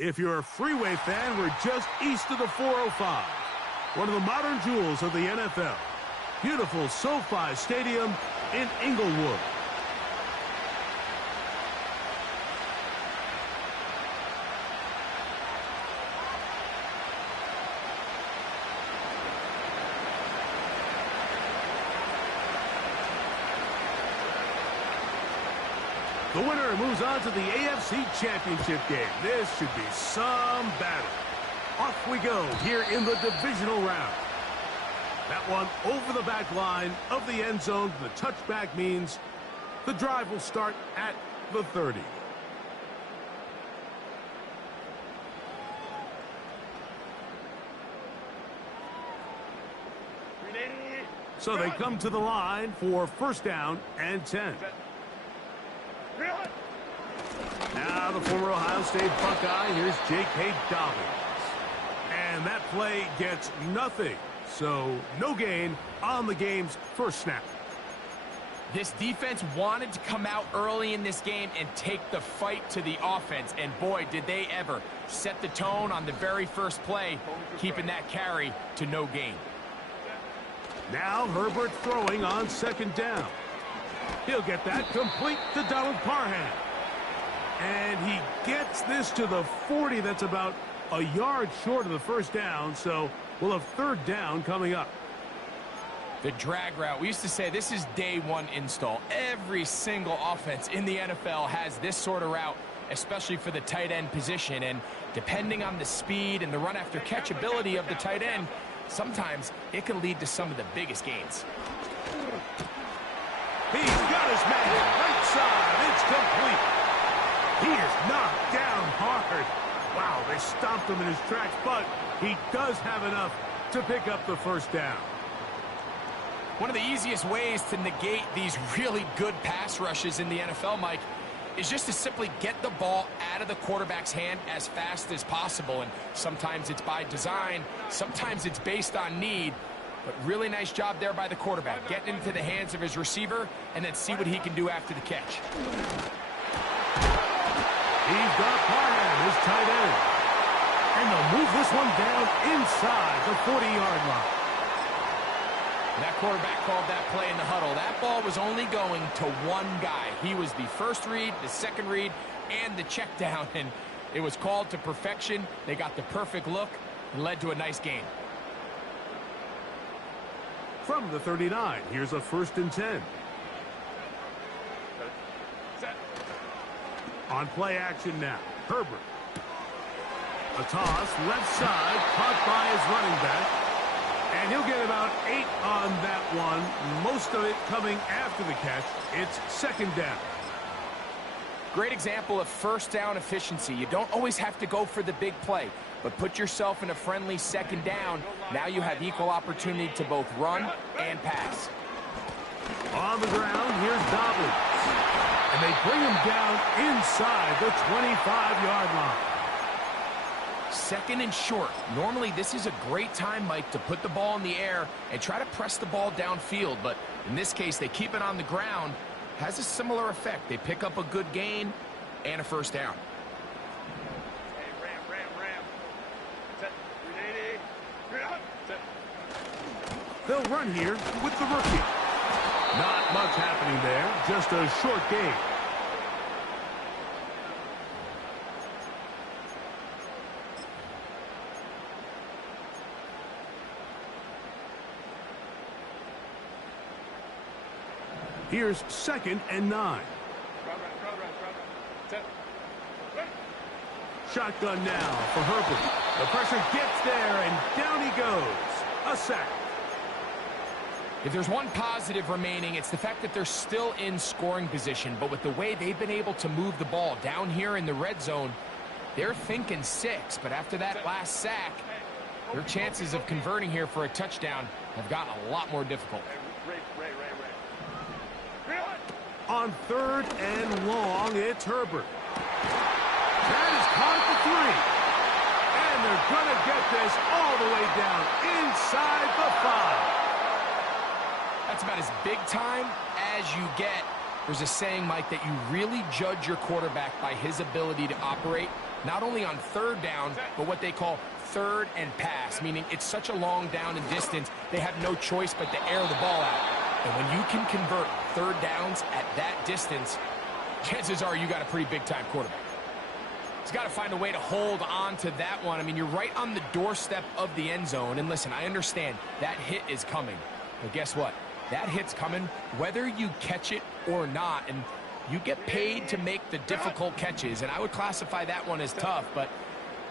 If you're a freeway fan, we're just east of the 405. One of the modern jewels of the NFL. Beautiful SoFi Stadium in Inglewood. The winner moves on to the AFC Championship game. This should be some battle. Off we go here in the divisional round. That one over the back line of the end zone. The touchback means the drive will start at the 30. So they come to the line for first down and 10. Now the former Ohio State Buckeye, here's J.K. Dobbins. And that play gets nothing. So no gain on the game's first snap. This defense wanted to come out early in this game and take the fight to the offense. And boy, did they ever set the tone on the very first play, keeping that carry to no gain. Now Herbert throwing on second down. He'll get that complete to Donald Parham. And he gets this to the 40. That's about a yard short of the first down. So we'll have third down coming up. The drag route. We used to say this is day one install. Every single offense in the NFL has this sort of route, especially for the tight end position. And depending on the speed and the run after catch ability of the tight end, sometimes it can lead to some of the biggest gains. He's got his man right side. It's complete. He is knocked down hard. Wow, they stomped him in his tracks, but he does have enough to pick up the first down. One of the easiest ways to negate these really good pass rushes in the NFL, Mike, is just to simply get the ball out of the quarterback's hand as fast as possible. And sometimes it's by design, sometimes it's based on need. But really nice job there by the quarterback, getting into the hands of his receiver and then see what he can do after the catch. He's got Parham, his tight end. And they'll move this one down inside the 40-yard line. That quarterback called that play in the huddle. That ball was only going to one guy. He was the first read, the second read, and the check down. And it was called to perfection. They got the perfect look and led to a nice game. From the 39, here's a first and 10. On play action now, Herbert. A toss, left side, caught by his running back. And he'll get about 8 on that one, most of it coming after the catch. It's second down. Great example of first down efficiency. You don't always have to go for the big play, but put yourself in a friendly second down. Now you have equal opportunity to both run and pass. On the ground, here's Dobbins. And they bring him down inside the 25-yard line. Second and short. Normally, this is a great time, Mike, to put the ball in the air and try to press the ball downfield. But in this case, they keep it on the ground. Has a similar effect. They pick up a good gain and a first down. They'll run here with the rookie. Not much happening there, just a short gain. Here's second and 9. Shotgun now for Herbert. The pressure gets there, and down he goes. A sack. If there's one positive remaining, it's the fact that they're still in scoring position. But with the way they've been able to move the ball down here in the red zone, they're thinking 6. But after that last sack, their chances of converting here for a touchdown have gotten a lot more difficult. On third and long, it's Herbert. That is caught at the 3. And they're going to get this all the way down inside the 5. That's about as big time as you get. There's a saying, Mike, that you really judge your quarterback by his ability to operate not only on third down, but what they call third and pass, meaning it's such a long down and distance, they have no choice but to air the ball out. And when you can convert third downs at that distance, chances are you got a pretty big-time quarterback. He's got to find a way to hold on to that one. I mean, you're right on the doorstep of the end zone. And listen, I understand that hit is coming. But guess what? That hit's coming whether you catch it or not. And you get paid to make the difficult catches. And I would classify that one as tough, but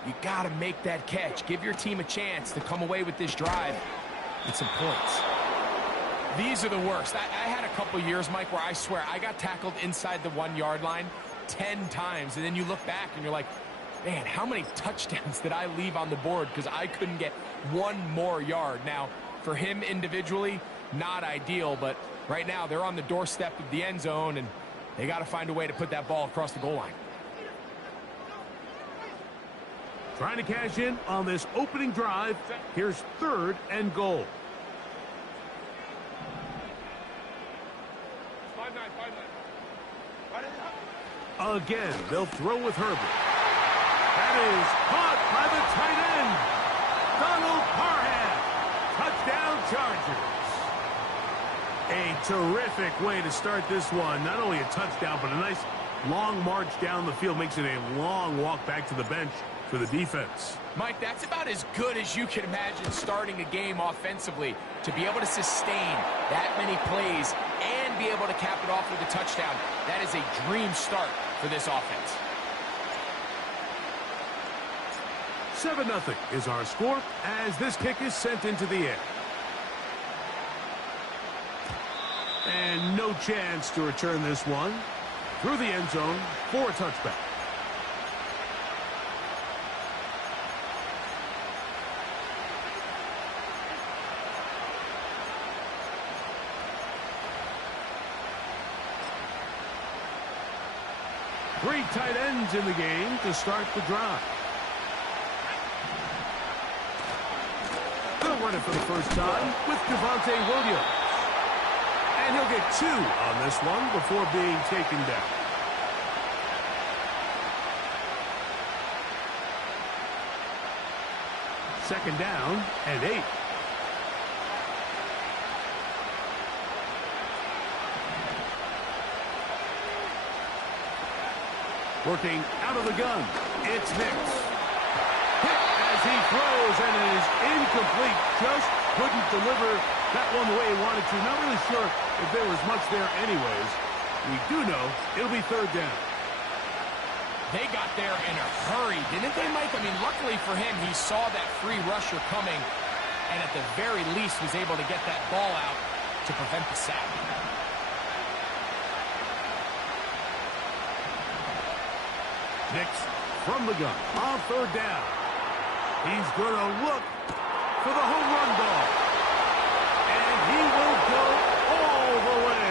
you got to make that catch. Give your team a chance to come away with this drive with some points. These are the worst. I had a couple years, Mike, where I swear I got tackled inside the 1-yard line 10 times. And then you look back and you're like, man, how many touchdowns did I leave on the board because I couldn't get one more yard? Now, for him individually, not ideal, but right now they're on the doorstep of the end zone, and they got to find a way to put that ball across the goal line. Trying to cash in on this opening drive. Here's 3rd and goal. Again, they'll throw with Herbert. That is caught by the tight end, Donald Parham. Touchdown, Chargers. A terrific way to start this one. Not only a touchdown, but a nice long march down the field. Makes it a long walk back to the bench for the defense. Mike, that's about as good as you can imagine starting a game offensively. To be able to sustain that many plays and be able to cap it off with a touchdown, that is a dream start for this offense. 7-0 is our score as this kick is sent into the air. And no chance to return this one through the end zone for a touchback. Three tight ends in the game to start the drive. They'll run it for the first time with Javonte Williams. And he'll get 2 on this one before being taken down. Second down and 8. Working out of the gun, it's Thnx. Hit as he throws, and it is incomplete. Just couldn't deliver that one the way he wanted to. Not really sure if there was much there anyways. We do know it'll be 3rd down. They got there in a hurry, didn't they, Mike? I mean, luckily for him, he saw that free rusher coming, and at the very least was able to get that ball out to prevent the sack. Thnx from the gun on 3rd down. He's going to look for the home run ball. And he will go all the way.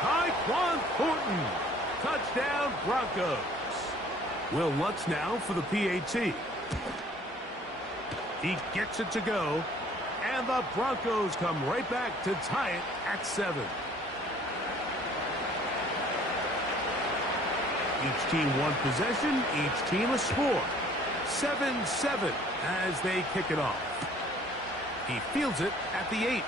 Tyquan Thornton. Touchdown, Broncos. Will Lutz now for the PAT. He gets it to go. And the Broncos come right back to tie it at 7. Each team one possession, each team a score. 7-7 as they kick it off. He fields it at the 8.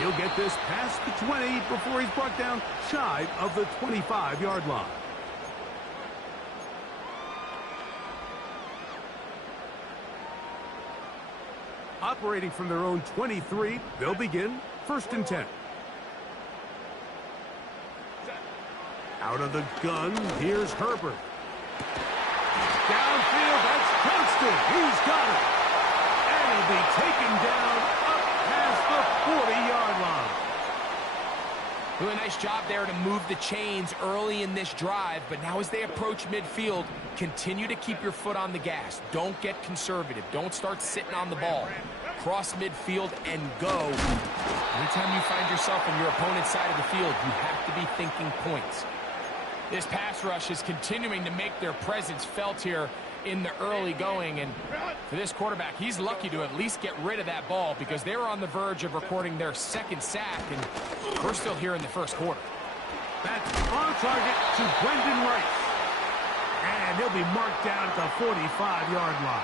He'll get this past the 20 before he's brought down shy of the 25-yard line. Operating from their own 23, they'll begin 1st and 10. Out of the gun, here's Herbert. Downfield, that's Johnston. He's got it. And he'll be taken down up past the 40-yard line. Doing a nice job there to move the chains early in this drive, but now as they approach midfield, continue to keep your foot on the gas. Don't get conservative. Don't start sitting on the ball. Cross midfield and go. Anytime you find yourself on your opponent's side of the field, you have to be thinking points. This pass rush is continuing to make their presence felt here in the early going. And for this quarterback, he's lucky to at least get rid of that ball because they were on the verge of recording their 2nd sack, and we're still here in the 1st quarter. That's on target to Brendan Rice. And he'll be marked down at the 45-yard line.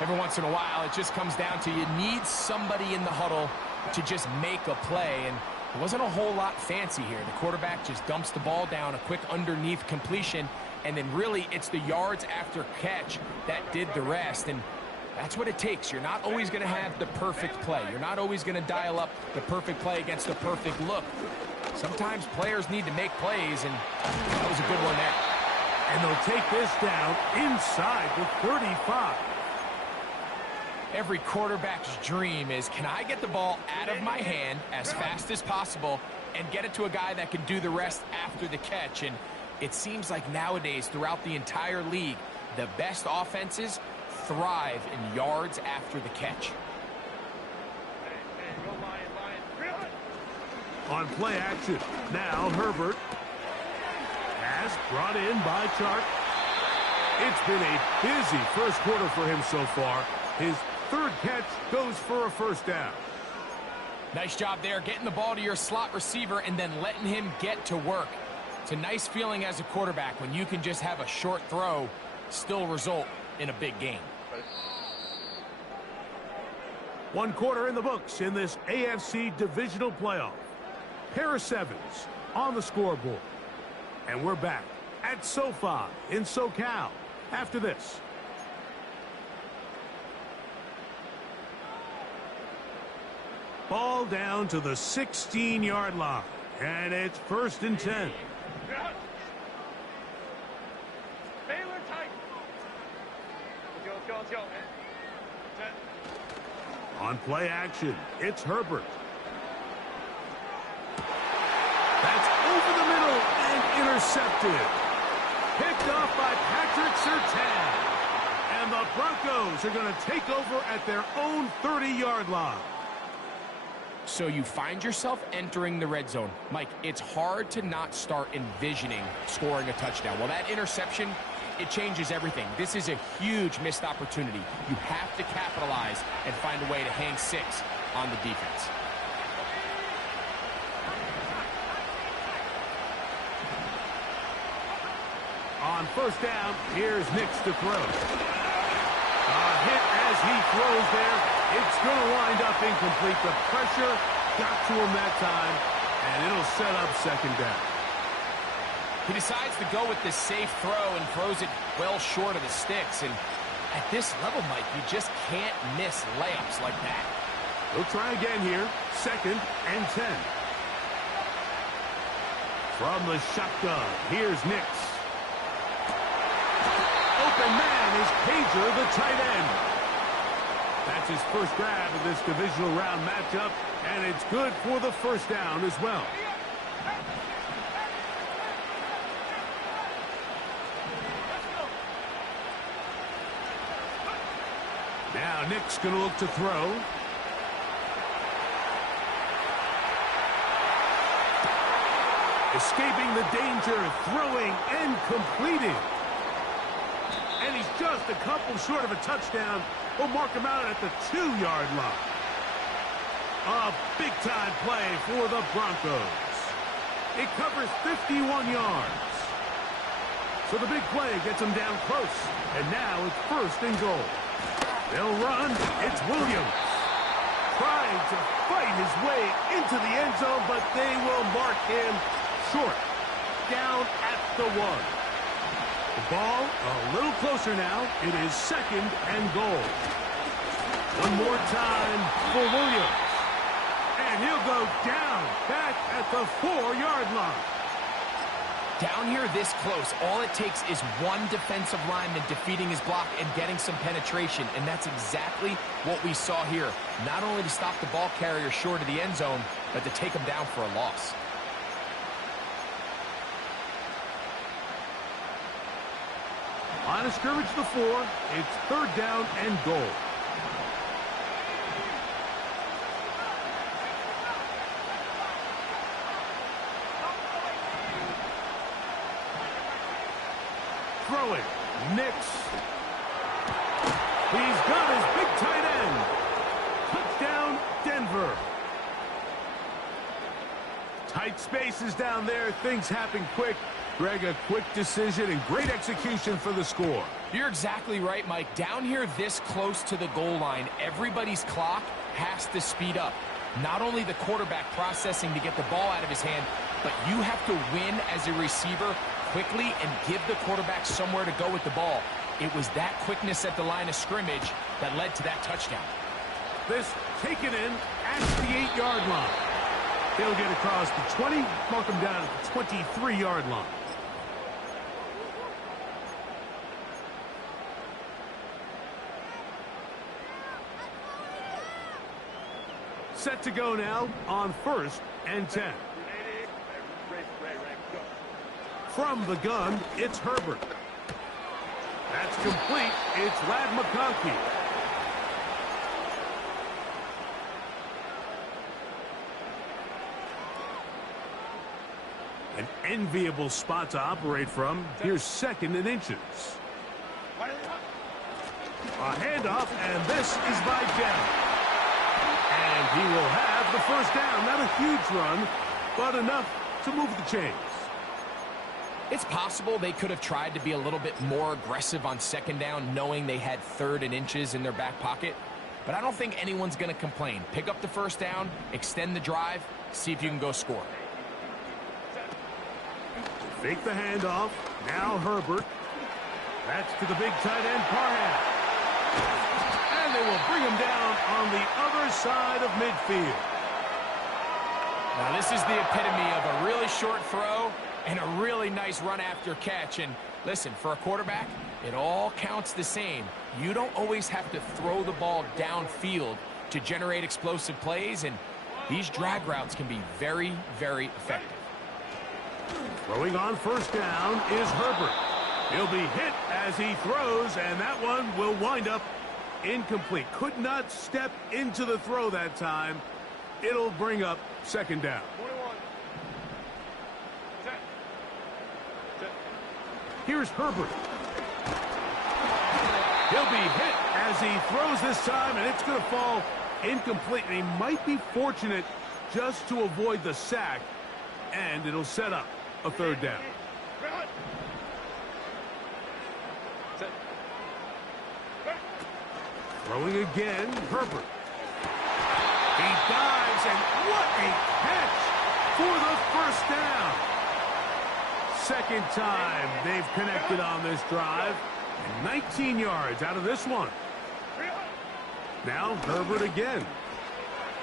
Every once in a while, it just comes down to you need somebody in the huddle to just make a play. And it wasn't a whole lot fancy here. The quarterback just dumps the ball down, a quick underneath completion, and then really it's the yards after catch that did the rest. And that's what it takes. You're not always going to have the perfect play. You're not always going to dial up the perfect play against the perfect look. Sometimes players need to make plays, and that was a good one there. And they'll take this down inside the 35. Every quarterback's dream is, can I get the ball out of my hand as fast as possible and get it to a guy that can do the rest after the catch? And it seems like nowadays, throughout the entire league, the best offenses thrive in yards after the catch. On play action, now Herbert. Pass brought in by Chark. It's been a busy first quarter for him so far. His third catch goes for a first down. Nice job there, getting the ball to your slot receiver and then letting him get to work. It's a nice feeling as a quarterback when you can just have a short throw, still result in a big game. One quarter in the books in this AFC divisional playoff. Pair of sevens on the scoreboard. And we're back at SoFi in SoCal after this. Ball down to the 16-yard line, and it's 1st and 10. On play action, it's Herbert. That's over the middle and intercepted. Picked off by Patrick Surtain. And the Broncos are going to take over at their own 30-yard line. So you find yourself entering the red zone. Mike, it's hard to not start envisioning scoring a touchdown. Well, that interception, it changes everything. This is a huge missed opportunity. You have to capitalize and find a way to hang 6 on the defense. On first down, here's Thnx to throw. A hit as he throws there. It's going to wind up incomplete. The pressure got to him that time, and it'll set up second down. He decides to go with this safe throw and throws it well short of the sticks. And at this level, Mike, you just can't miss layups like that. We'll try again here. 2nd and 10. From the shotgun, here's Thnx. Open man is Pager, the tight end. That's his first grab of this divisional round matchup, and it's good for the first down as well. Now Thnx going to look to throw. Escaping the danger, throwing and completing. And he's just a couple short of a touchdown. We'll mark him out at the 2-yard line. A big-time play for the Broncos. It covers 51 yards. So the big play gets him down close. And now it's 1st and goal. They'll run. It's Williams. Trying to fight his way into the end zone, but they will mark him short. Down at the 1. The ball a little closer now. It is 2nd and goal. One more time for Williams. And he'll go down back at the 4-yard line. Down here this close, all it takes is one defensive lineman defeating his block and getting some penetration, and that's exactly what we saw here. Not only to stop the ball carrier short of the end zone, but to take him down for a loss. On a scrimmage to the 4, it's 3rd down and goal. Throwing, Thnx. He's got his big tight end. Touchdown, Denver. Tight spaces down there. Things happen quick. Greg, a quick decision and great execution for the score. You're exactly right, Mike. Down here this close to the goal line, everybody's clock has to speed up. Not only the quarterback processing to get the ball out of his hand, but you have to win as a receiver quickly and give the quarterback somewhere to go with the ball. It was that quickness at the line of scrimmage that led to that touchdown. This taken in at the 8-yard line. They'll get across the 20, mark them down at the 23-yard line. Set to go now on 1st and 10. From the gun, it's Herbert. That's complete. It's Ladd McConkey. An enviable spot to operate from. Here's 2nd and inches. A handoff, and this is by Dowd. And he will have the first down. Not a huge run, but enough to move the chains. It's possible they could have tried to be a little bit more aggressive on 2nd down, knowing they had 3rd and inches in their back pocket. But I don't think anyone's going to complain. Pick up the first down, extend the drive, see if you can go score. Fake the handoff. Now Herbert. That's to the big tight end, Parham. And they will bring him down on the other side of midfield. Now this is the epitome of a really short throw and a really nice run after catch. And listen, for a quarterback, it all counts the same. You don't always have to throw the ball downfield to generate explosive plays, and these drag routes can be very, very effective. Throwing on 1st down is Herbert. He'll be hit as he throws, and that one will wind up incomplete. Could not step into the throw that time. It'll bring up 2nd down. Here's Herbert. He'll be hit as he throws this time, and it's going to fall incomplete. And he might be fortunate just to avoid the sack, and it'll set up a 3rd down. Throwing again, Herbert. He dives, and what a catch for the first down. 2nd time they've connected on this drive. 19 yards out of this one. Now Herbert again.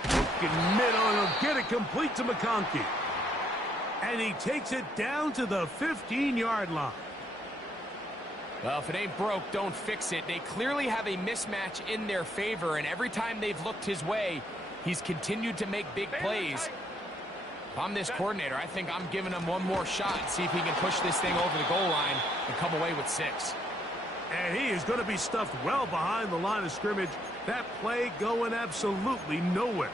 Looking middle, and he'll get it complete to McConkey. And he takes it down to the 15-yard line. Well, if it ain't broke, don't fix it. They clearly have a mismatch in their favor, and every time they've looked his way, he's continued to make big plays. If I'm this coordinator, I think I'm giving him one more shot, see if he can push this thing over the goal line and come away with 6. And he is going to be stuffed well behind the line of scrimmage. That play going absolutely nowhere.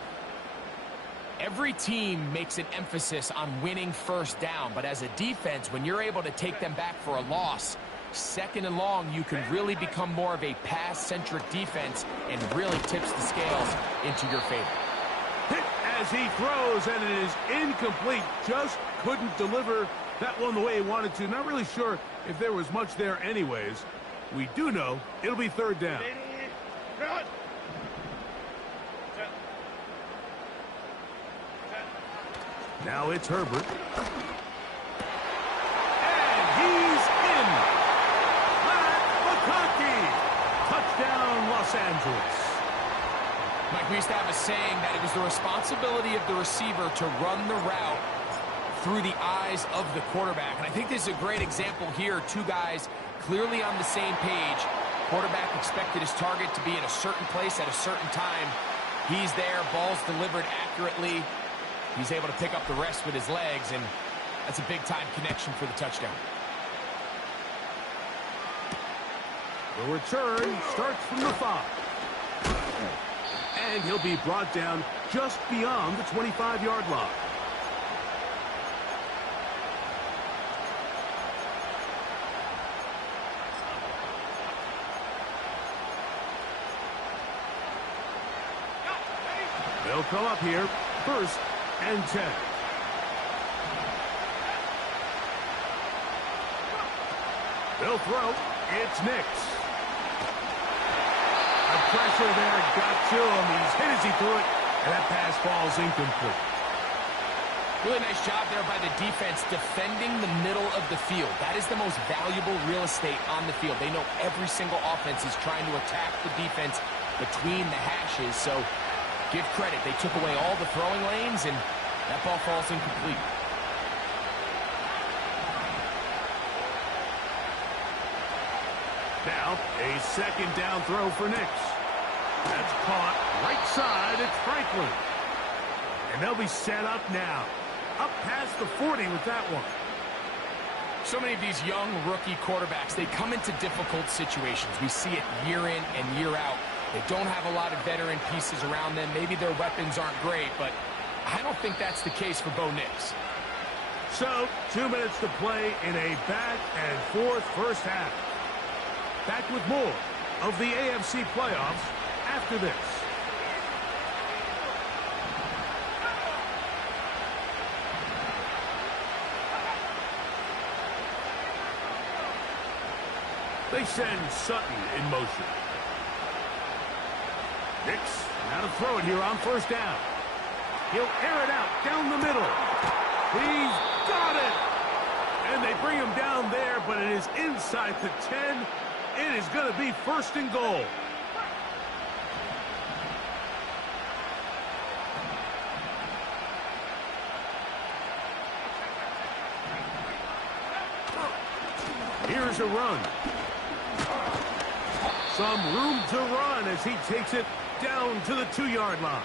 Every team makes an emphasis on winning 1st down, but as a defense, when you're able to take them back for a loss, 2nd and long, you can really become more of a pass-centric defense and really tips the scales into your favor. Hit as he throws, and it is incomplete. Just couldn't deliver that one the way he wanted to. Not really sure if there was much there anyways. We do know it'll be 3rd down. Now it's Herbert. And he's in. Ladd McConkey. Touchdown, Los Angeles. Mike, we used to have a saying that it was the responsibility of the receiver to run the route through the eyes of the quarterback. And I think this is a great example here. 2 guys clearly on the same page. Quarterback expected his target to be in a certain place at a certain time. He's there, ball's delivered accurately. He's able to pick up the rest with his legs, and that's a big-time connection for the touchdown. The return starts from the 5. And he'll be brought down just beyond the 25-yard line. They'll come up here, 1st and 10. They'll throw. It's Thnx. The pressure there got to him. He's hit as he threw it, and that pass falls incomplete. Really nice job there by the defense defending the middle of the field. That is the most valuable real estate on the field. They know every single offense is trying to attack the defense between the hashes, so give credit. They took away all the throwing lanes, and that ball falls incomplete. Now, a second down throw for Thnx. That's caught right side. It's Franklin. And they'll be set up now. Up past the 40 with that one. So many of these young rookie quarterbacks, they come into difficult situations. We see it year in and year out. They don't have a lot of veteran pieces around them. Maybe their weapons aren't great, but I don't think that's the case for Bo Nix. So, 2 minutes to play in a back-and-forth first half. Back with more of the AFC playoffs after this. They send Sutton in motion. Thnx, now to throw it here on first down. He'll air it out down the middle. He's got it! And they bring him down there, but it is inside the 10. It is going to be first and goal. Here's a run. Some room to run as he takes it down to the 2-yard line.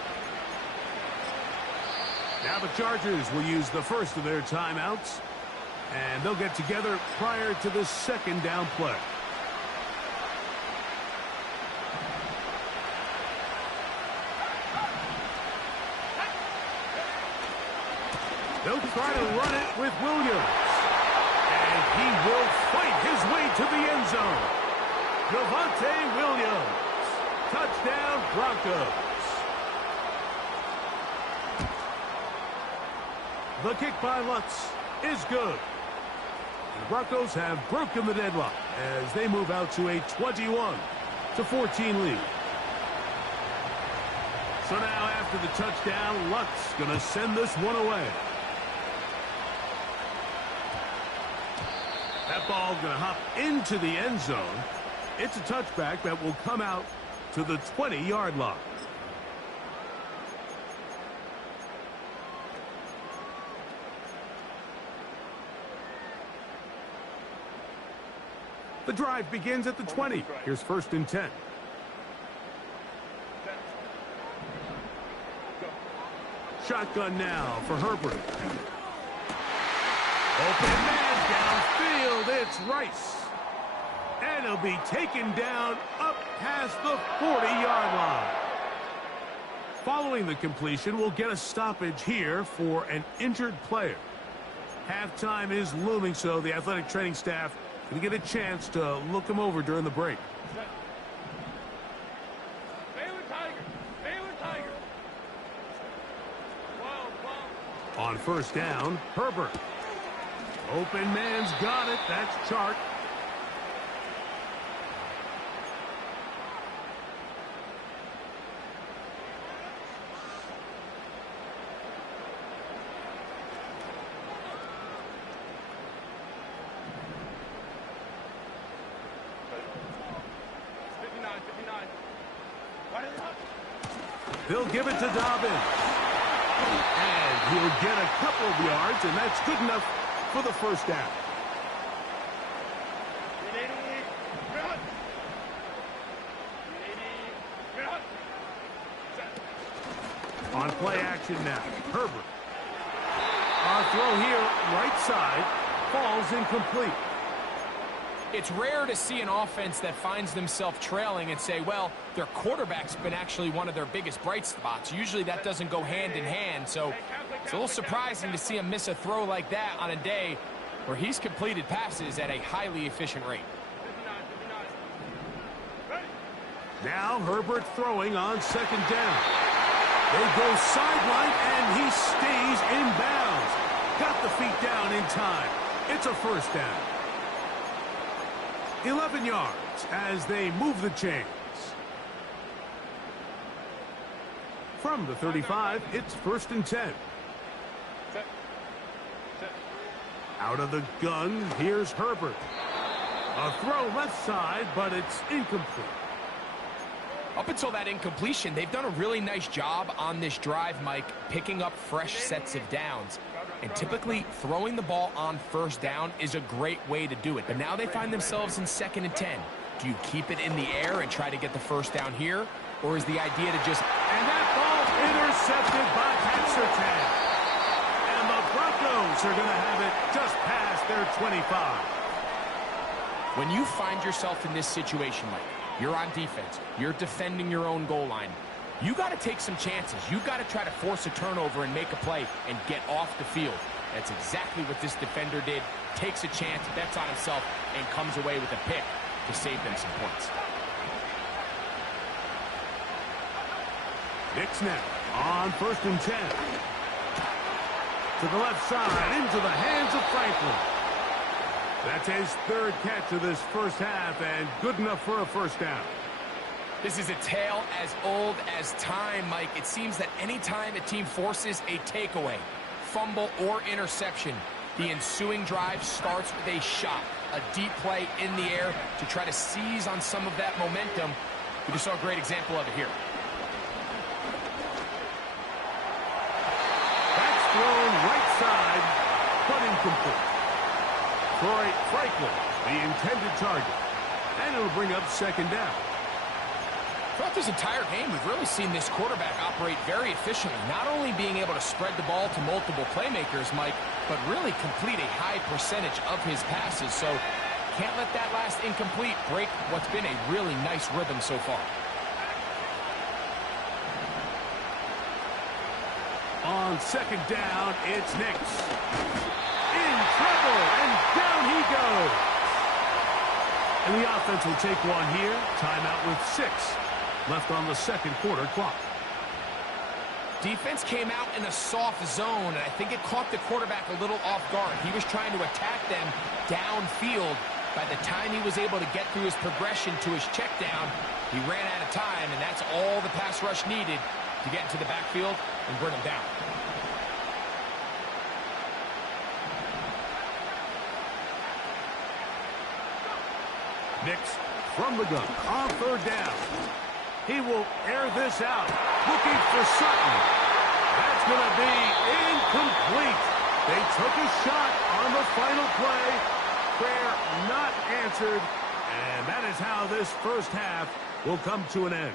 Now the Chargers will use the first of their timeouts, and they'll get together prior to the second down play. They'll try to run it with Williams. And he will fight his way to the end zone. Javonte Williams. Touchdown, Broncos. The kick by Lutz is good. The Broncos have broken the deadlock as they move out to a 21-14 lead. So now after the touchdown, Lutz going to send this one away. That ball going to hop into the end zone. It's a touchback that will come out to the 20-yard line. The drive begins at the 20. Here's first and 10. Shotgun now for Herbert. Open man downfield. It's Rice. And he'll be taken down up past the 40-yard line. Following the completion, we'll get a stoppage here for an injured player. Halftime is looming, so the athletic training staff going to get a chance to look him over during the break. On first down, Herbert. Open man's got it. That's Chark. They'll give it to Dobbins. And he'll get a couple of yards, and that's good enough for the first down. On play action now, Herbert. Our throw here, right side, falls incomplete. It's rare to see an offense that finds themselves trailing and say, well, their quarterback's been actually one of their biggest bright spots. Usually that doesn't go hand in hand, so it's a little surprising to see him miss a throw like that on a day where he's completed passes at a highly efficient rate. Now Herbert throwing on second down. They go sideline, and he stays in bounds. Got the feet down in time. It's a first down. 11 yards as they move the chains. From the 35, it's 1st and 10. Out of the gun, here's Herbert. A throw left side, but it's incomplete. Up until that incompletion, they've done a really nice job on this drive, Mike, picking up fresh sets of downs. And typically, throwing the ball on 1st down is a great way to do it. But now they find themselves in 2nd and 10. Do you keep it in the air and try to get the 1st down here? Or is the idea to just... And that ball intercepted by Thnx. And the Broncos are going to have it just past their 25. When you find yourself in this situation, Mike, you're on defense, you're defending your own goal line, you got to take some chances. You got to try to force a turnover and make a play and get off the field. That's exactly what this defender did. Takes a chance, bets on himself, and comes away with a pick to save them some points. Thnx now on 1st and 10. To the left side, into the hands of Franklin. That's his 3rd catch of this 1st half, and good enough for a 1st down. This is a tale as old as time, Mike. It seems that any time a team forces a takeaway, fumble, or interception, the ensuing drive starts with a shot, a deep play in the air to try to seize on some of that momentum. We just saw a great example of it here. That's thrown right side, but incomplete. Troy Franklin, the intended target. And it'll bring up 2nd down. Throughout this entire game, we've really seen this quarterback operate very efficiently, not only being able to spread the ball to multiple playmakers, Mike, but really complete a high percentage of his passes. So can't let that last incomplete break what's been a really nice rhythm so far. On 2nd down, it's Thnx. In trouble, and down he goes. And the offense will take one here. Timeout with 6 left on the 2nd quarter clock. Defense came out in a soft zone, and I think it caught the quarterback a little off guard. He was trying to attack them downfield. By the time he was able to get through his progression to his check down, he ran out of time, and that's all the pass rush needed to get into the backfield and bring him down. Thnx from the gun on 3rd down. He will air this out, looking for Sutton. That's going to be incomplete. They took a shot on the final play. Prayer not answered, and that is how this 1st half will come to an end.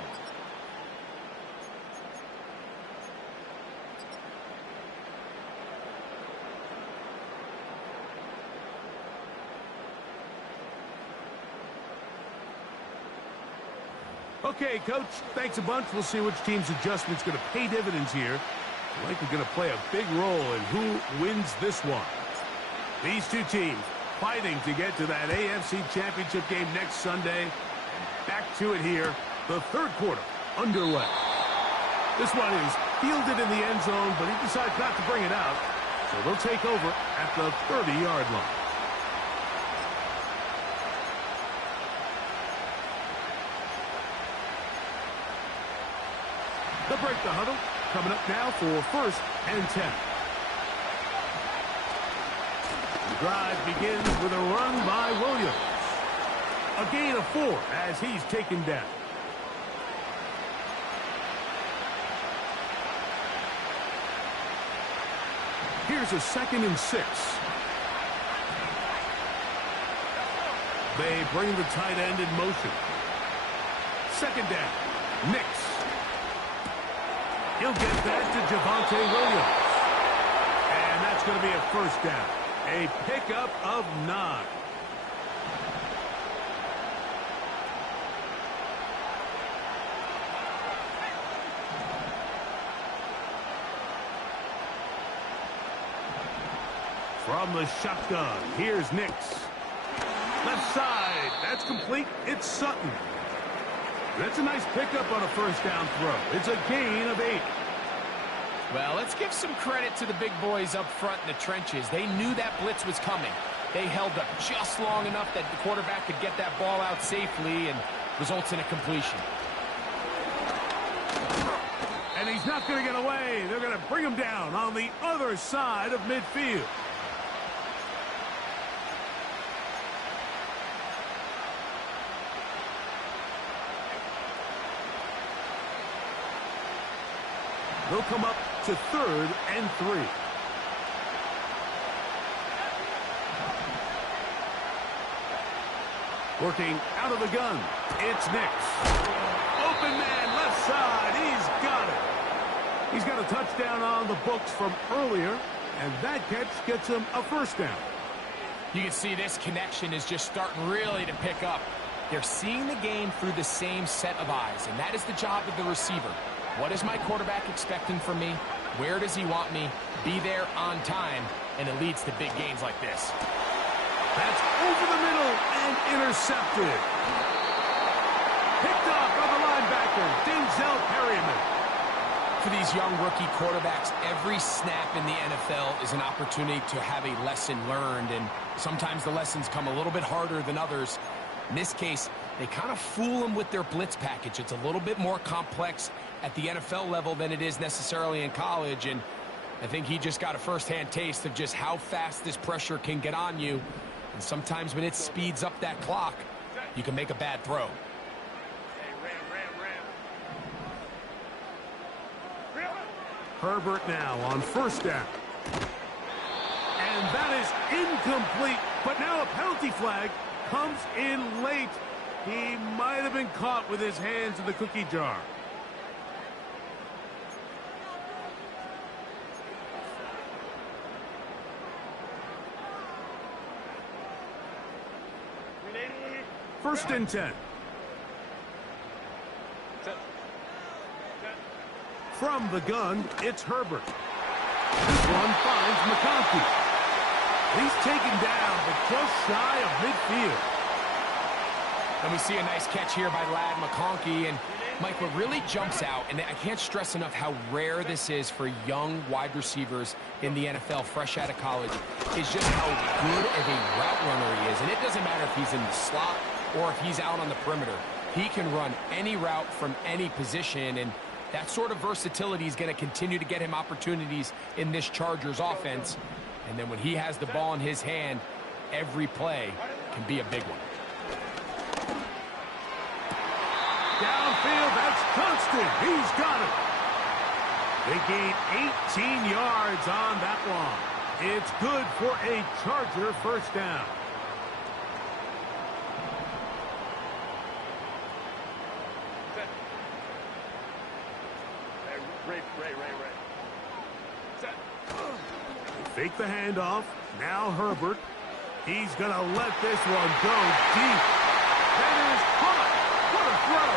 Okay, Coach, thanks a bunch. We'll see which team's adjustment's going to pay dividends here. Likely going to play a big role in who wins this one. These two teams fighting to get to that AFC Championship game next Sunday. Back to it here, the 3rd quarter underway. This one is fielded in the end zone, but he decides not to bring it out. So they'll take over at the 30-yard line. They'll break the huddle. Coming up now for 1st and 10. The drive begins with a run by Williams. A gain of 4 as he's taken down. Here's a 2nd and 6. They bring the tight end in motion. 2nd down. Thnx. He'll get that to Javonte Williams. And that's going to be a 1st down. A pickup of 9. From the shotgun, here's Thnx. Left side, that's complete. It's Sutton. That's a nice pickup on a 1st down throw. It's a gain of 8. Well, let's give some credit to the big boys up front in the trenches. They knew that blitz was coming. They held up just long enough that the quarterback could get that ball out safely and results in a completion. And he's not going to get away. They're going to bring him down on the other side of midfield. They'll come up to 3rd and 3. Working out of the gun, it's Thnx. Open man, left side, he's got it. He's got a touchdown on the books from earlier, and that catch gets him a first down. You can see this connection is just starting really to pick up. They're seeing the game through the same set of eyes, and that is the job of the receiver. What is my quarterback expecting from me? Where does he want me? Be there on time, and it leads to big gains like this. That's over the middle and intercepted. Picked off by the linebacker, Denzel Perryman. For these young rookie quarterbacks, every snap in the NFL is an opportunity to have a lesson learned, and sometimes the lessons come a little bit harder than others. In this case, they kind of fool them with their blitz package. It's a little bit more complex at the NFL level than it is necessarily in college, and I think he just got a first-hand taste of just how fast this pressure can get on you. And sometimes when it speeds up that clock, you can make a bad throw. Herbert now on first down. And that is incomplete. But now a penalty flag comes in late. He might have been caught with his hands in the cookie jar. First and 10. From the gun, it's Herbert. This one finds McConkey. He's taken down, but just shy of midfield. And we see a nice catch here by Lad McConkey. And Mike, what really jumps out, and I can't stress enough how rare this is for young wide receivers in the NFL fresh out of college, is just how good of a route runner he is. And it doesn't matter if he's in the slot or if he's out on the perimeter. He can run any route from any position, and that sort of versatility is going to continue to get him opportunities in this Chargers offense. And then when he has the ball in his hand, every play can be a big one. Downfield, that's Johnston. He's got it. They gain 18 yards on that one. It's good for a Charger first down. Fake the handoff. Now Herbert. He's going to let this one go deep. That is caught. What a throw.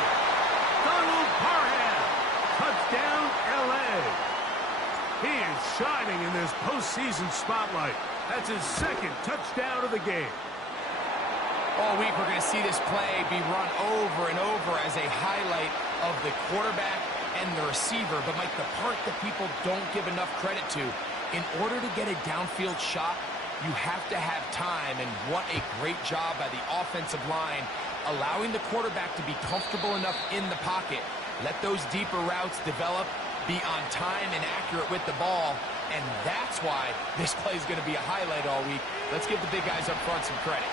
Donald Parham. Touchdown, L.A. He is shining in this postseason spotlight. That's his second touchdown of the game. All week we're going to see this play be run over and over as a highlight of the quarterback and the receiver. But, Mike, the part that people don't give enough credit to, in order to get a downfield shot, you have to have time, and what a great job by the offensive line, allowing the quarterback to be comfortable enough in the pocket, let those deeper routes develop, be on time and accurate with the ball, and that's why this play is going to be a highlight all week. Let's give the big guys up front some credit.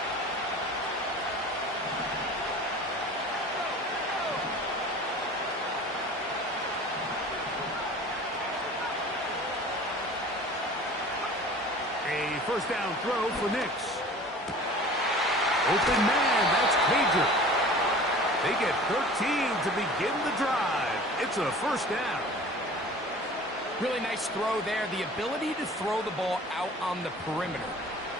A first down throw for Thnx. Open man, that's Cager. They get 13 to begin the drive. It's a first down. Really nice throw there. The ability to throw the ball out on the perimeter.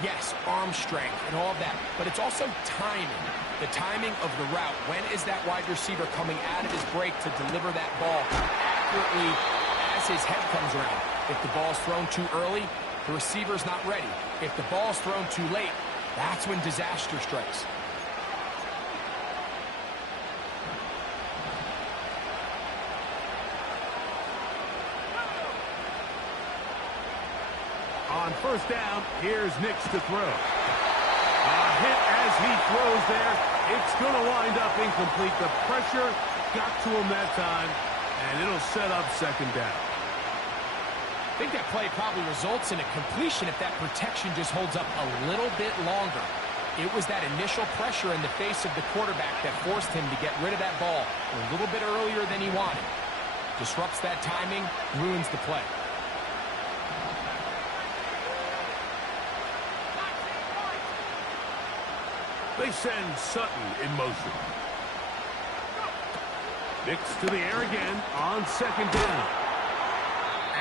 Yes, arm strength and all of that, but it's also timing. The timing of the route. When is that wide receiver coming out of his break to deliver that ball accurately as his head comes around? If the ball's thrown too early, the receiver's not ready. If the ball's thrown too late, that's when disaster strikes. On first down, here's Thnx to throw. Hit as he throws there. It's going to wind up incomplete. The pressure got to him that time, and it'll set up second down. I think that play probably results in a completion if that protection just holds up a little bit longer. It was that initial pressure in the face of the quarterback that forced him to get rid of that ball a little bit earlier than he wanted. Disrupts that timing, ruins the play. They send Sutton in motion. Thnx to the air again on second down.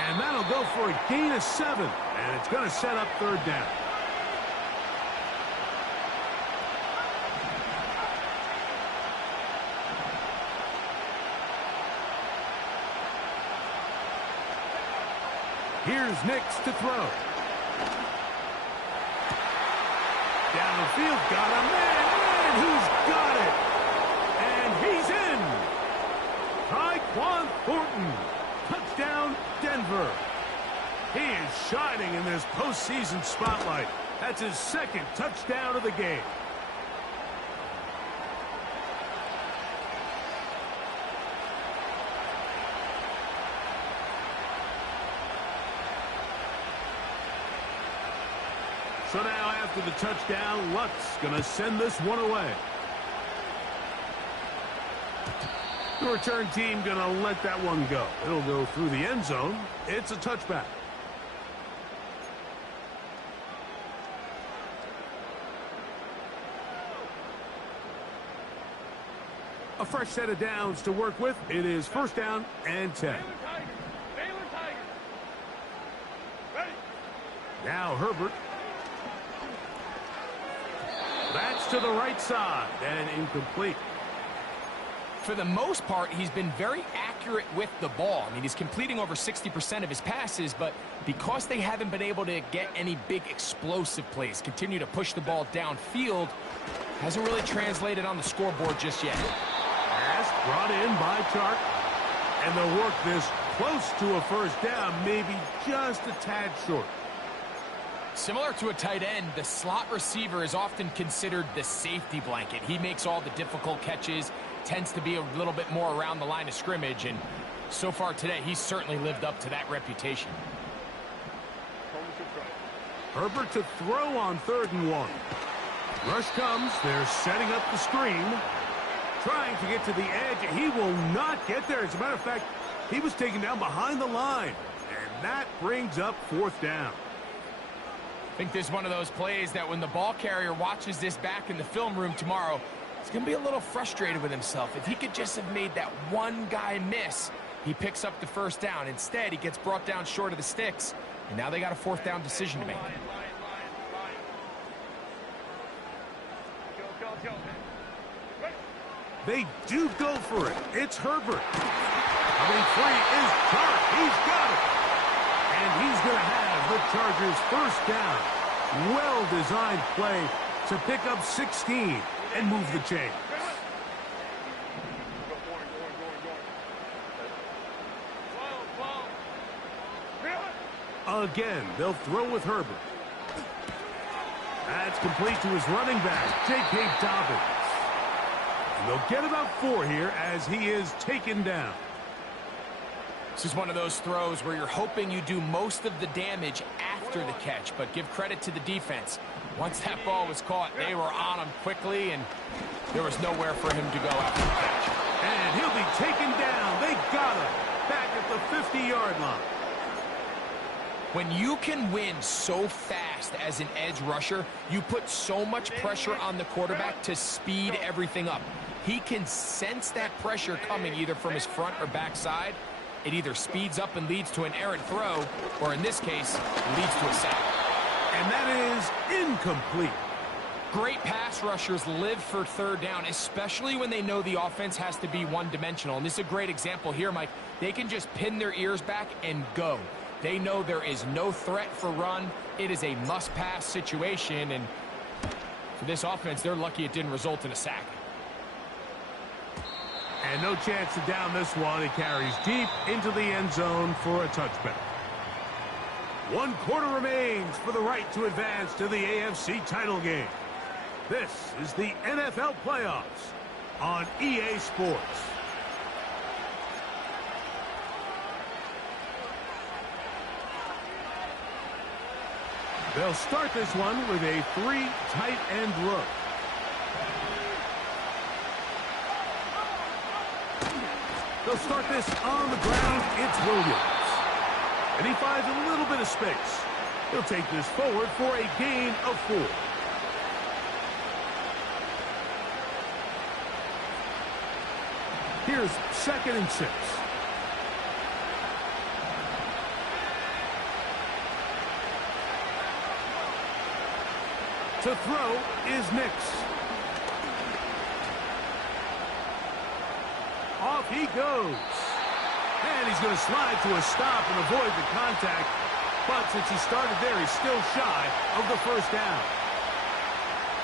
And that'll go for a gain of 7. And it's going to set up third down. Here's Thnx to throw. Downfield, got a man, and he's got it. And he's in. Tyquan Thornton. Touchdown, Denver. He is shining in this postseason spotlight. That's his second touchdown of the game. So now after the touchdown, Luck's going to send this one away. The return team going to let that one go. It'll go through the end zone. It's a touchback. A fresh set of downs to work with. It is first down and 10. Now Herbert. That's to the right side and incomplete. For the most part, he's been very accurate with the ball. I mean, he's completing over 60% of his passes, but because they haven't been able to get any big explosive plays, continue to push the ball downfield, hasn't really translated on the scoreboard just yet. Pass brought in by Chark, and they'll work this close to a first down, maybe just a tad short. Similar to a tight end, the slot receiver is often considered the safety blanket. He makes all the difficult catches, tends to be a little bit more around the line of scrimmage, and so far today, he's certainly lived up to that reputation. Herbert to throw on 3rd and 1. Rush comes. They're setting up the screen. Trying to get to the edge. He will not get there. As a matter of fact, he was taken down behind the line. And that brings up 4th down. I think this is one of those plays that when the ball carrier watches this back in the film room tomorrow, he's going to be a little frustrated with himself. If he could just have made that one guy miss, he picks up the first down. Instead, he gets brought down short of the sticks, and now they got a 4th down decision to make. They do go for it. It's Herbert. Coming free is Chark. He's got it. And he's going to have the Chargers first down. Well-designed play to pick up 16 and move the chains. Again, they'll throw with Herbert. That's complete to his running back, J.K. Dobbins. And they'll get about 4 here as he is taken down. This is one of those throws where you're hoping you do most of the damage after the catch, but give credit to the defense. Once that ball was caught, they were on him quickly, and there was nowhere for him to go after the catch. And he'll be taken down. They got him back at the 50-yard line. When you can win so fast as an edge rusher, you put so much pressure on the quarterback to speed everything up. He can sense that pressure coming either from his front or back side. It either speeds up and leads to an errant throw, or in this case, leads to a sack. And that is incomplete. Great pass rushers live for 3rd down, especially when they know the offense has to be one-dimensional. And this is a great example here, Mike. They can just pin their ears back and go. They know there is no threat for run. It is a must-pass situation, and for this offense, they're lucky it didn't result in a sack. And no chance to down this one. It carries deep into the end zone for a touchback. 1 quarter remains for the right to advance to the AFC title game. This is the NFL playoffs on EA Sports. They'll start this one with a 3 tight end look. They'll start this on the ground. It's Williams. And he finds a little bit of space. He'll take this forward for a gain of 4. Here's 2nd and 6. To throw is Thnx. Off he goes. And he's going to slide to a stop and avoid the contact. But since he started there, he's still shy of the first down.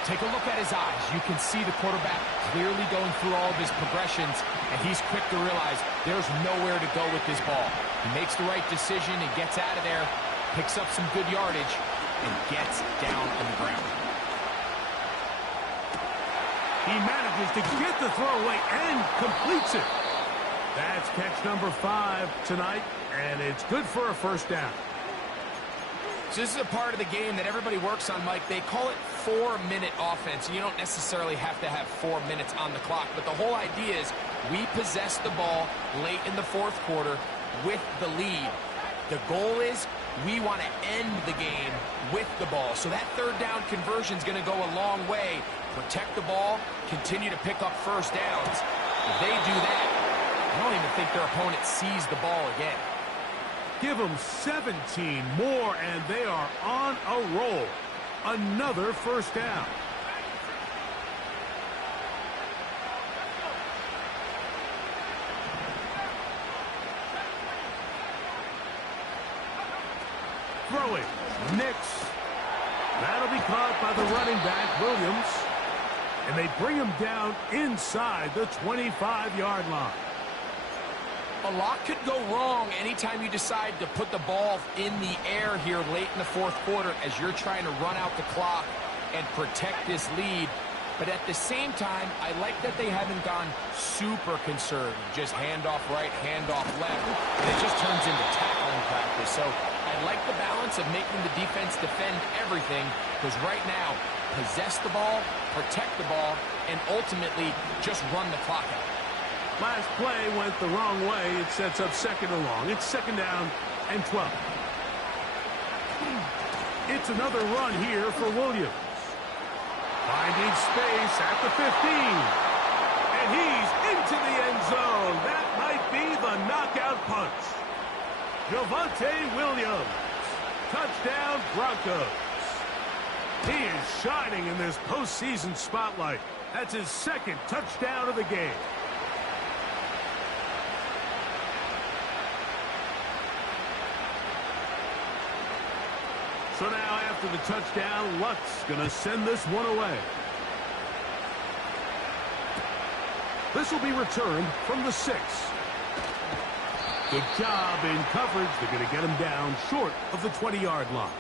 Take a look at his eyes. You can see the quarterback clearly going through all of his progressions, and he's quick to realize there's nowhere to go with this ball. He makes the right decision and gets out of there, picks up some good yardage, and gets down on the ground. He manages to get the throw away and completes it. That's catch number 5 tonight, and it's good for a first down. So this is a part of the game that everybody works on, Mike. They call it 4-minute offense. You don't necessarily have to have 4 minutes on the clock, but the whole idea is we possess the ball late in the 4th quarter with the lead. The goal is we want to end the game with the ball. So that 3rd down conversion is going to go a long way. Protect the ball, continue to pick up first downs. If they do that, I don't even think their opponent sees the ball again. Give them 17 more, and they are on a roll. Another first down. Throwing, Thnx. That'll be caught by the running back, Williams. And they bring him down inside the 25-yard line. A lot could go wrong anytime you decide to put the ball in the air here late in the 4th quarter as you're trying to run out the clock and protect this lead. But at the same time, I like that they haven't gone super conservative. Just handoff right, handoff left, and it just turns into tackling practice. So I like the balance of making the defense defend everything, because right now, possess the ball, protect the ball, and ultimately just run the clock out. Last play went the wrong way. It sets up 2nd and long. It's 2nd down and 12. It's another run here for Williams. Finding space at the 15. And he's into the end zone. That might be the knockout punch. Javonte Williams. Touchdown Broncos. He is shining in this postseason spotlight. That's his 2nd touchdown of the game. So now after the touchdown, Luck's going to send this one away. This will be returned from the 6. Good job in coverage. They're going to get him down short of the 20-yard line.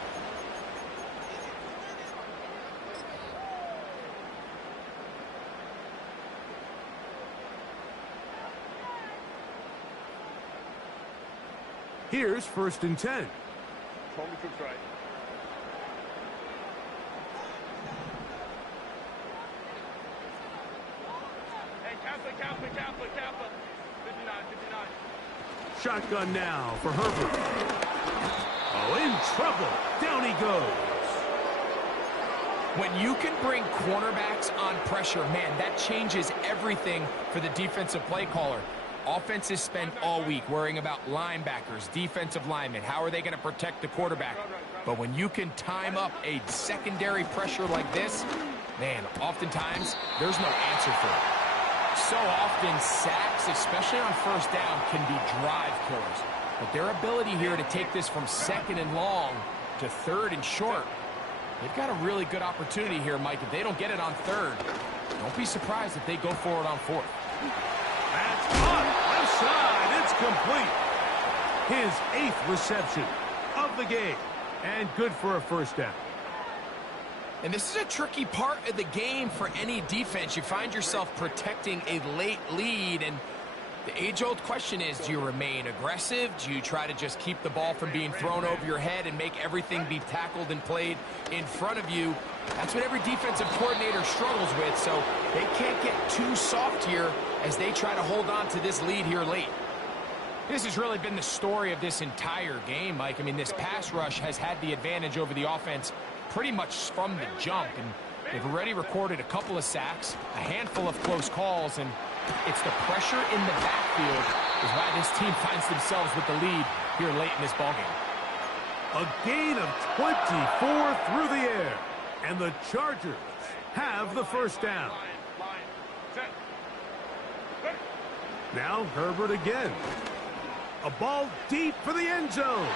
Here's 1st and 10. Shotgun now for Herbert. Oh, in trouble. Down he goes. When you can bring cornerbacks on pressure, man, that changes everything for the defensive play caller. Offenses spend all week worrying about linebackers, defensive linemen. How are they going to protect the quarterback? But when you can time up a secondary pressure like this, man, oftentimes there's no answer for it. So often sacks, especially on 1st down, can be drive killers. But their ability here to take this from 2nd and long to 3rd and short, they've got a really good opportunity here, Mike. If they don't get it on 3rd, don't be surprised if they go for it on 4th. That's caught left side. It's complete. His 8th reception of the game. And good for a first down. And this is a tricky part of the game for any defense. You find yourself protecting a late lead, and the age-old question is, do you remain aggressive? Do you try to just keep the ball from being thrown over your head and make everything be tackled and played in front of you? That's what every defensive coordinator struggles with, so they can't get too soft here as they try to hold on to this lead here late. This has really been the story of this entire game, Mike. I mean, this pass rush has had the advantage over the offense pretty much from the jump, and they've already recorded a couple of sacks, a handful of close calls, and it's the pressure in the backfield is why this team finds themselves with the lead here late in this ballgame. A gain of 24 through the air, and the Chargers have the first down. Now Herbert again. A ball deep for the end zone.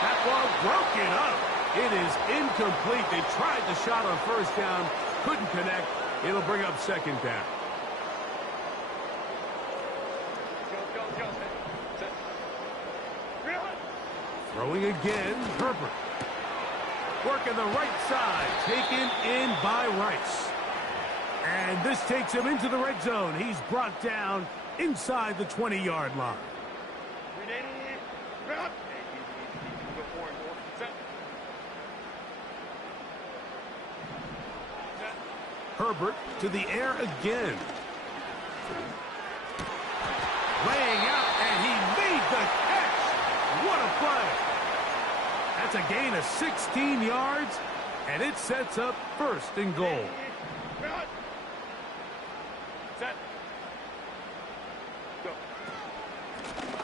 That ball broken up. It is incomplete. They tried the shot on first down, couldn't connect. It'll bring up second down. Throwing again, Herbert. Working the right side, taken in by Rice. And this takes him into the red zone. He's brought down inside the 20-yard line. Herbert to the air again. Laying out, and he made the catch. What a play. That's a gain of 16 yards, and it sets up first and goal.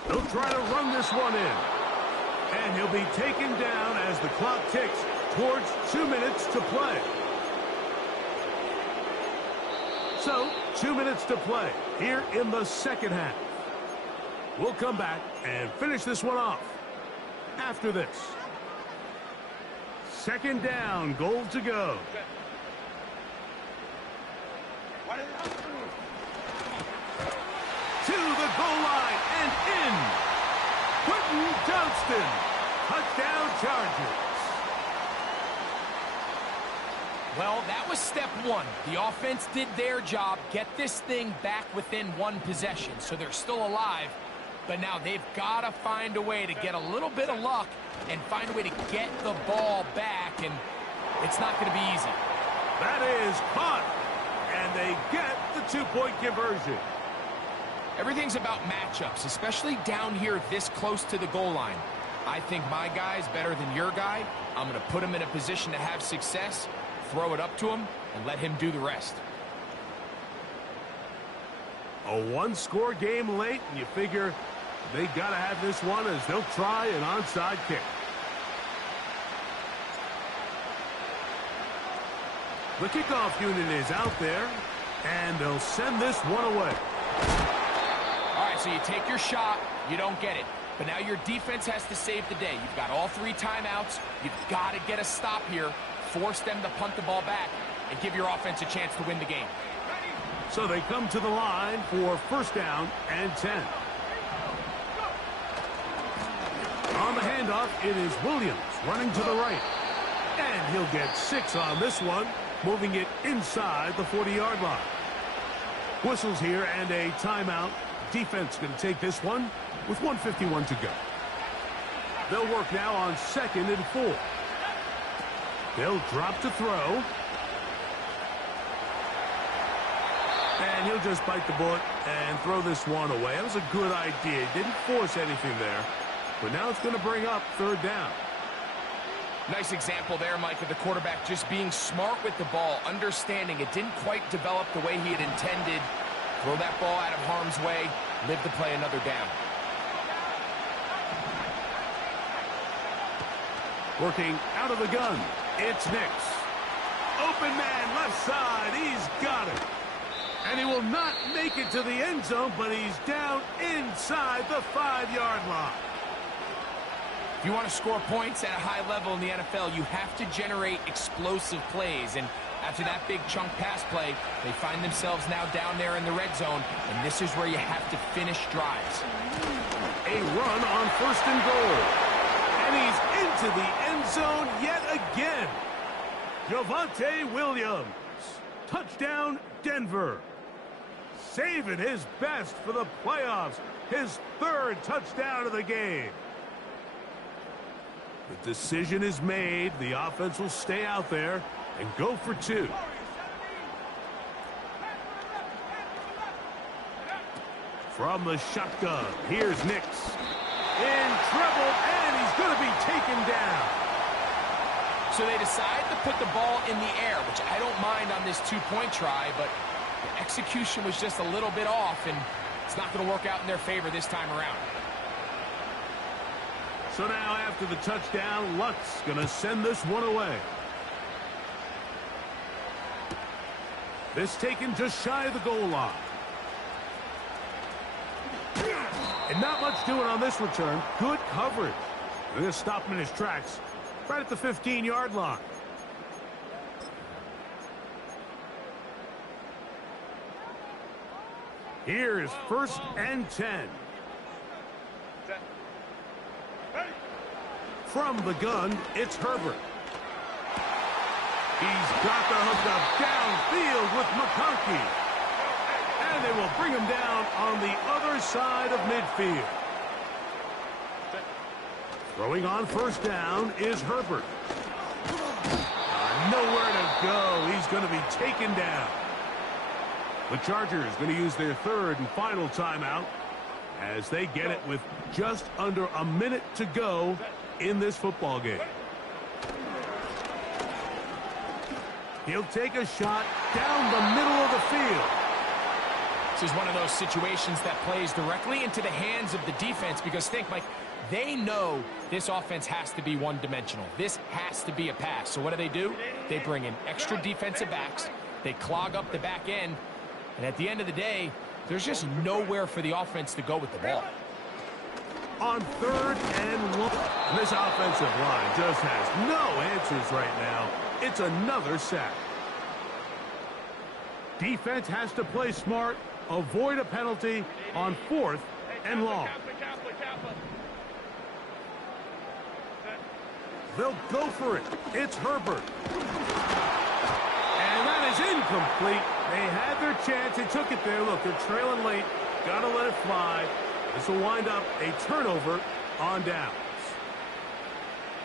He'll try to run this one in. And he'll be taken down as the clock ticks towards 2 minutes to play. So, 2 minutes to play here in the second half. We'll come back and finish this one off after this. Second down, goal to go. To the goal line and in. Quentin Johnston. Touchdown Chargers. Well, that was step one. The offense did their job, get this thing back within one possession, so they're still alive. But now they've got to find a way to get a little bit of luck and find a way to get the ball back, and it's not going to be easy. That is caught, and they get the two-point conversion. Everything's about matchups, especially down here this close to the goal line. I think my guy's better than your guy. I'm going to put him in a position to have success, throw it up to him, and let him do the rest. A one-score game late, and you figure they got to have this one as they'll try an onside kick. The kickoff unit is out there, and they'll send this one away. All right, so you take your shot, you don't get it. But now your defense has to save the day. You've got all three timeouts. You've got to get a stop here, force them to punt the ball back, and give your offense a chance to win the game. So they come to the line for first down and 10. On the handoff, it is Williams running to the right. And he'll get 6 on this one, moving it inside the 40-yard line. Whistles here and a timeout. Defense going to take this one with 1:51 to go. They'll work now on 2nd and 4. They'll drop to throw. And he'll just bite the bullet and throw this one away. That was a good idea. Didn't force anything there. But now it's going to bring up 3rd down. Nice example there, Mike, of the quarterback just being smart with the ball, understanding it didn't quite develop the way he had intended. Throw that ball out of harm's way, live to play another down. Working out of the gun, it's Thnx. Open man, left side, he's got it. And he will not make it to the end zone, but he's down inside the 5-yard line. If you want to score points at a high level in the NFL, you have to generate explosive plays. And after that big chunk pass play, they find themselves now down there in the red zone, and this is where you have to finish drives. A run on 1st and goal. And he's into the end zone yet again. Javonte Williams. Touchdown, Denver. Saving his best for the playoffs. His third touchdown of the game. The decision is made. The offense will stay out there and go for two. From the shotgun, here's Thnx. In trouble, and he's going to be taken down. So they decide to put the ball in the air, which I don't mind on this two-point try, but the execution was just a little bit off, and it's not going to work out in their favor this time around. So now after the touchdown, Luck's going to send this one away. This taken just shy of the goal line. And not much doing on this return. Good coverage. They're going to stop him in his tracks right at the 15-yard line. Here's 1st and 10. From the gun, it's Herbert. He's got the hook up downfield with McConkey. And they will bring him down on the other side of midfield. Throwing on 1st down is Herbert. Nowhere to go. He's going to be taken down. The Chargers going to use their 3rd and final timeout as they get it with just under a minute to go in this football game. He'll take a shot down the middle of the field. This is one of those situations that plays directly into the hands of the defense because think, Mike, they know this offense has to be one-dimensional. This has to be a pass. So what do? They bring in extra defensive backs. They clog up the back end. And at the end of the day, there's just nowhere for the offense to go with the ball. On 3rd and 1. This offensive line just has no answers right now. It's another sack. Defense has to play smart, avoid a penalty on 4th and long. They'll go for it. It's Herbert. And that is incomplete. They had their chance. They took it there. Look, they're trailing late. Got to let it fly. This will wind up a turnover on downs.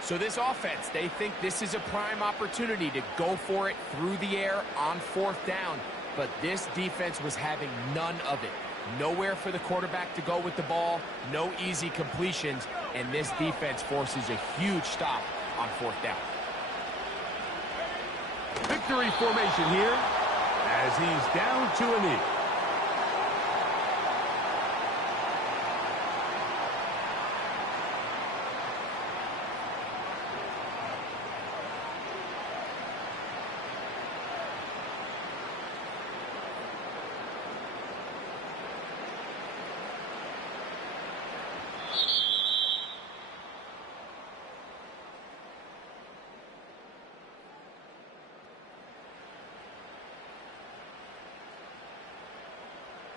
So this offense, they think this is a prime opportunity to go for it through the air on 4th down. But this defense was having none of it. Nowhere for the quarterback to go with the ball. No easy completions. And this defense forces a huge stop on 4th down. Victory formation here as he's down to a knee.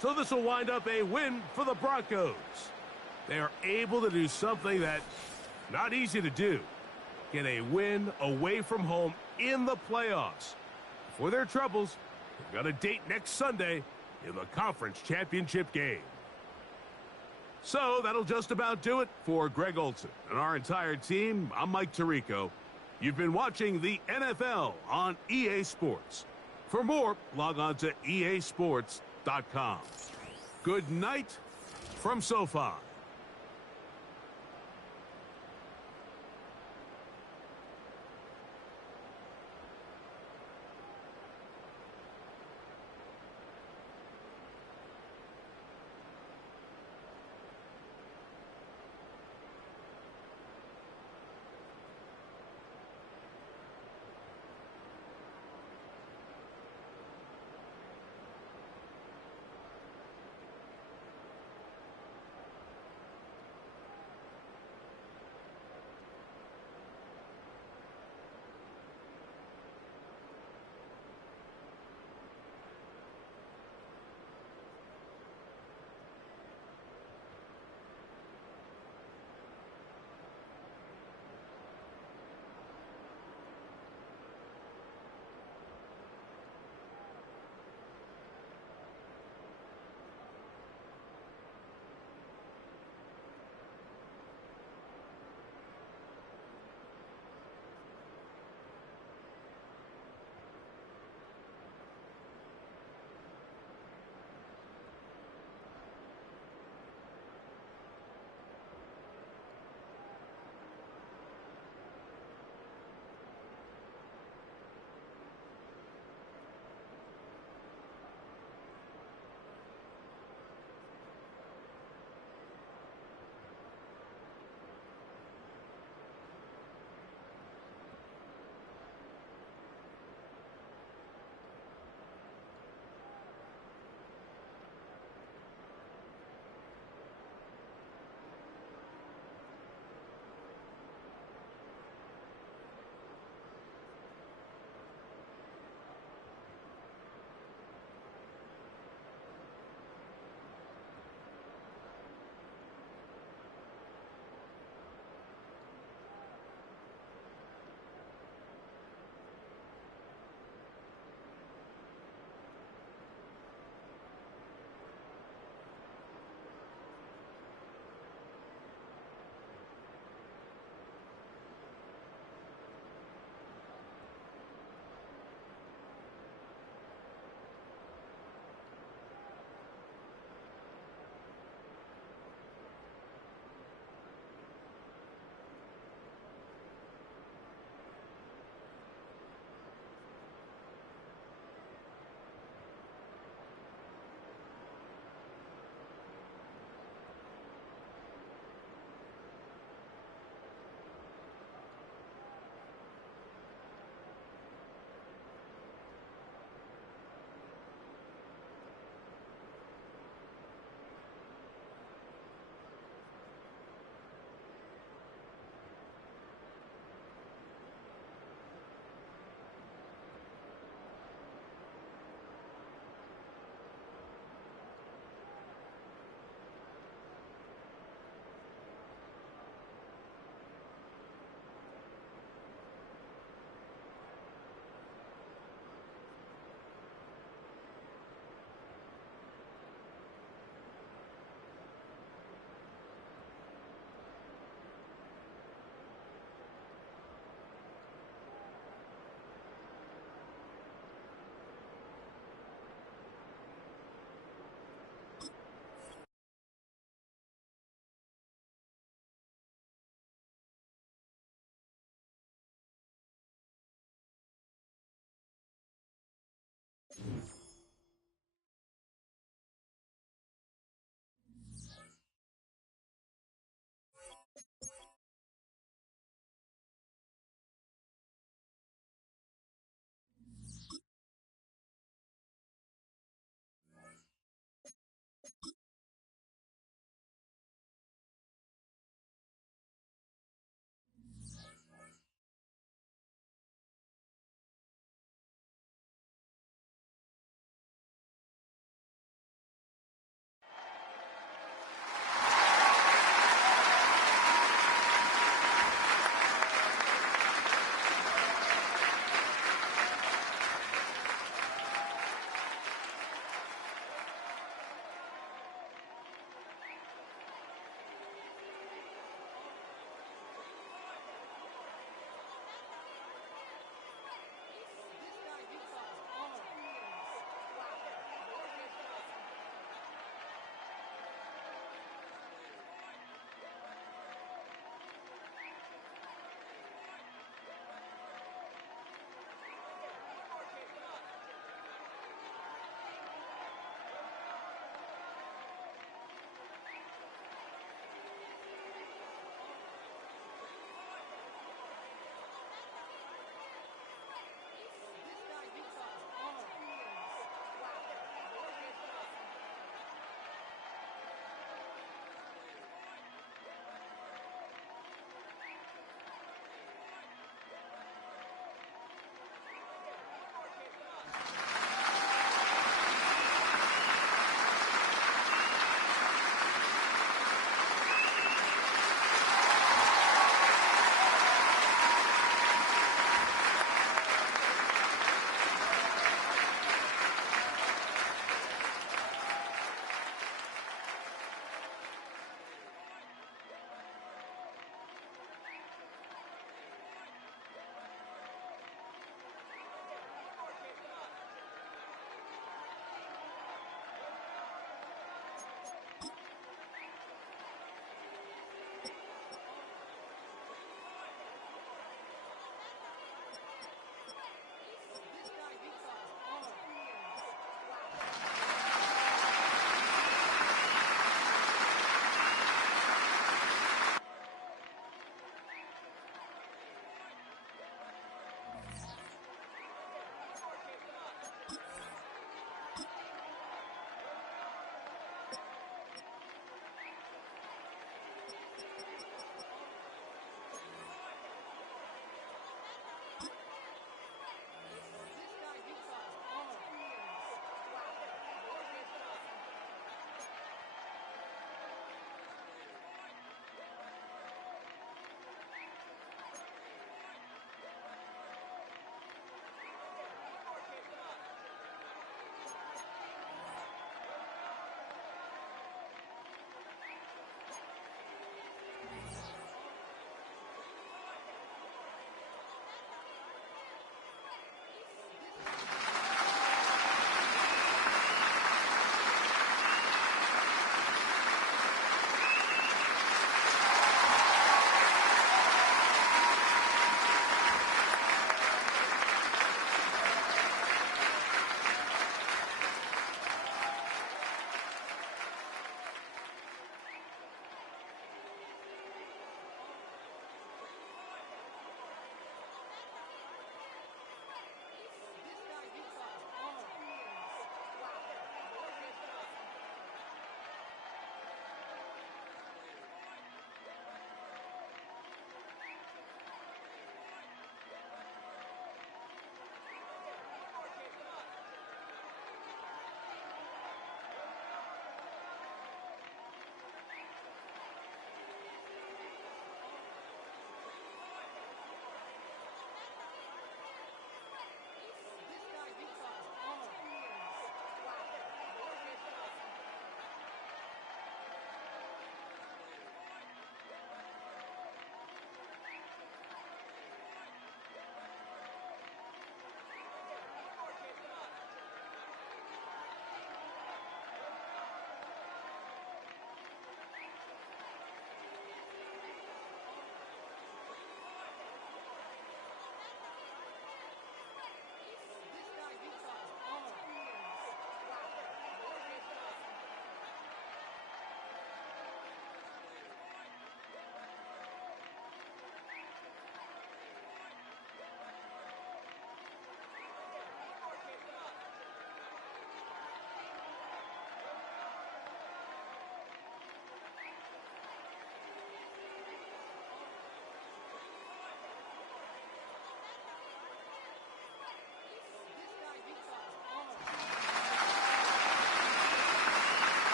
So this will wind up a win for the Broncos. They are able to do something that's not easy to do. Get a win away from home in the playoffs. For their troubles, they've got a date next Sunday in the conference championship game. So that'll just about do it for Greg Olson and our entire team. I'm Mike Tirico. You've been watching the NFL on EA Sports. For more, log on to easports.com. Good night from SoFi.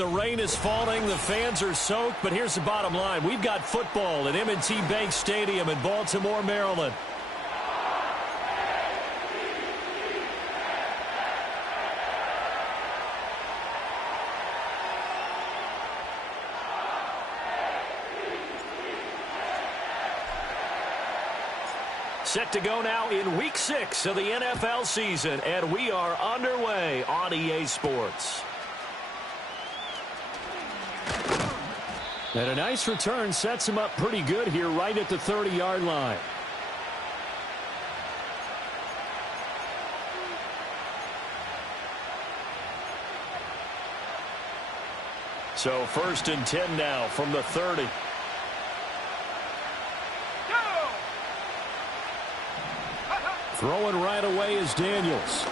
The rain is falling. The fans are soaked. But here's the bottom line. We've got football at M&T Bank Stadium in Baltimore, Maryland. Set to go now in Week 6 of the NFL season, and we are underway on EA Sports. And a nice return sets him up pretty good here right at the 30-yard line. So 1st and 10 now from the 30. Throwing right away is Daniels.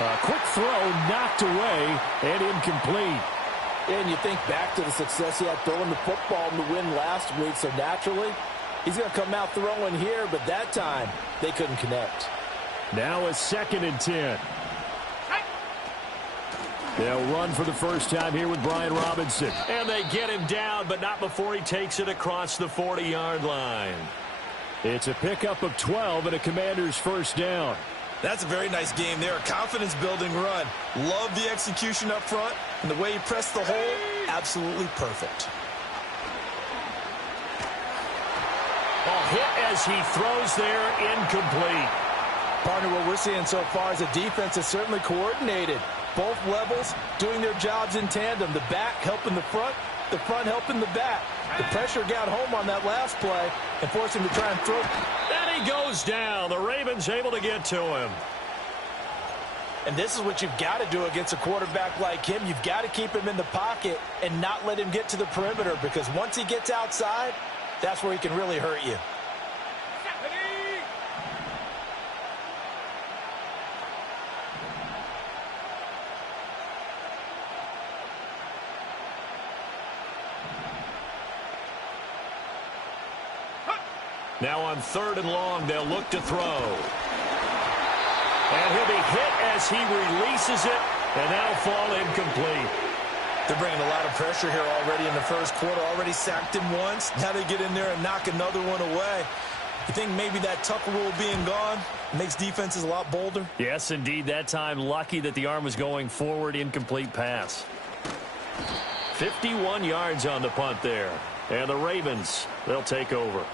A quick throw knocked away and incomplete. And you think back to the success he had throwing the football in the win last week, so naturally he's going to come out throwing here, but that time they couldn't connect. Now a 2nd and 10. They'll run for the first time here with Brian Robinson. And they get him down, but not before he takes it across the 40-yard line. It's a pickup of 12 and a Commander's first down. That's a very nice game there. A confidence-building run. Love the execution up front. And the way he pressed the hole, absolutely perfect. A hit as he throws there, incomplete. Partner, what we're seeing so far is a defense that's certainly coordinated. Both levels doing their jobs in tandem. The back helping the front helping the back. The pressure got home on that last play and forced him to try and throw. And he goes down. The Ravens able to get to him. And this is what you've got to do against a quarterback like him. You've got to keep him in the pocket and not let him get to the perimeter, because once he gets outside, that's where he can really hurt you. Now on 3rd and long, they'll look to throw. And he'll be hit as he releases it, and that'll fall incomplete. They're bringing a lot of pressure here already in the first quarter. Already sacked him once. Now they get in there and knock another one away. You think maybe that tuck rule being gone makes defenses a lot bolder? Yes, indeed. That time, lucky that the arm was going forward. Incomplete pass. 51 yards on the punt there. And the Ravens, they'll take over.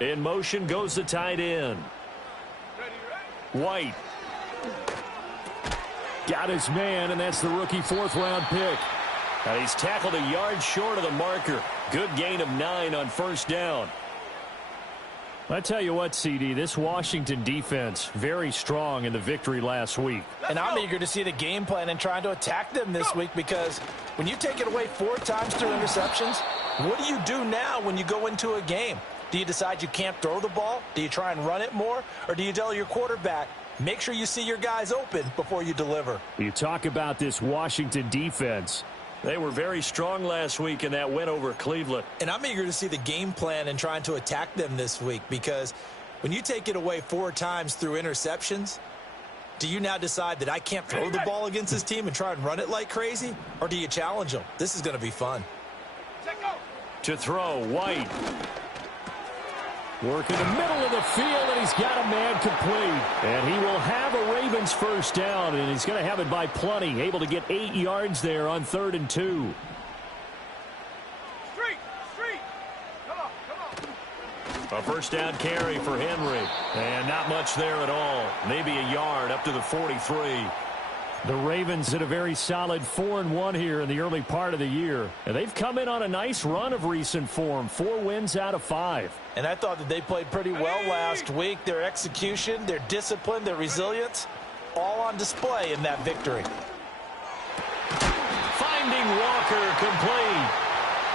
In motion goes the tight end. White. Got his man, and that's the rookie 4th-round pick. And he's tackled a yard short of the marker. Good gain of 9 on 1st down. I tell you what, CD, this Washington defense, very strong in the victory last week. And I'm eager to see the game plan and trying to attack them this week, because when you take it away 4 times through interceptions, what do you do now when you go into a game? Do you decide you can't throw the ball? Do you try and run it more? Or do you tell your quarterback, make sure you see your guys open before you deliver? You talk about this Washington defense. They were very strong last week in that win over Cleveland. And I'm eager to see the game plan and trying to attack them this week, because when you take it away 4 times through interceptions, do you now decide that I can't throw the ball against this team and try and run it like crazy? Or do you challenge them? This is going to be fun. To throw, White. Work in the middle of the field, and he's got a man complete. And he will have a Ravens first down, and he's going to have it by plenty. Able to get 8 yards there on 3rd and 2. A first down carry for Henry. And not much there at all. Maybe a yard up to the 43. The Ravens had a very solid 4-1 here in the early part of the year. And they've come in on a nice run of recent form. 4 wins out of 5. And I thought that they played pretty well last week. Their execution, their discipline, their resilience, all on display in that victory. Finding Walker complete.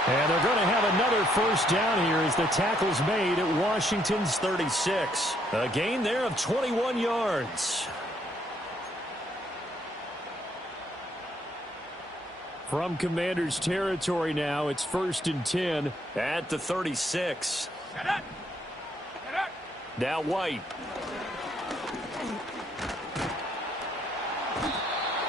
And they're going to have another first down here as the tackle's made at Washington's 36. A gain there of 21 yards. From Commanders territory now, it's 1st and 10 at the 36. Now White.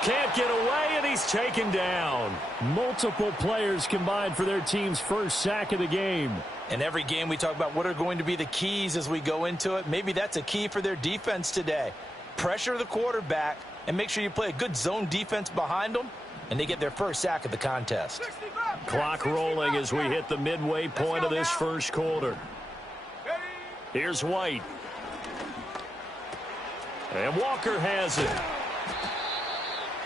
Can't get away, and he's taken down. Multiple players combined for their team's first sack of the game. In every game we talk about what are going to be the keys as we go into it. Maybe that's a key for their defense today. Pressure the quarterback and make sure you play a good zone defense behind them, and they get their first sack of the contest. Clock rolling as we hit the midway point of this first quarter. Here's White. And Walker has it.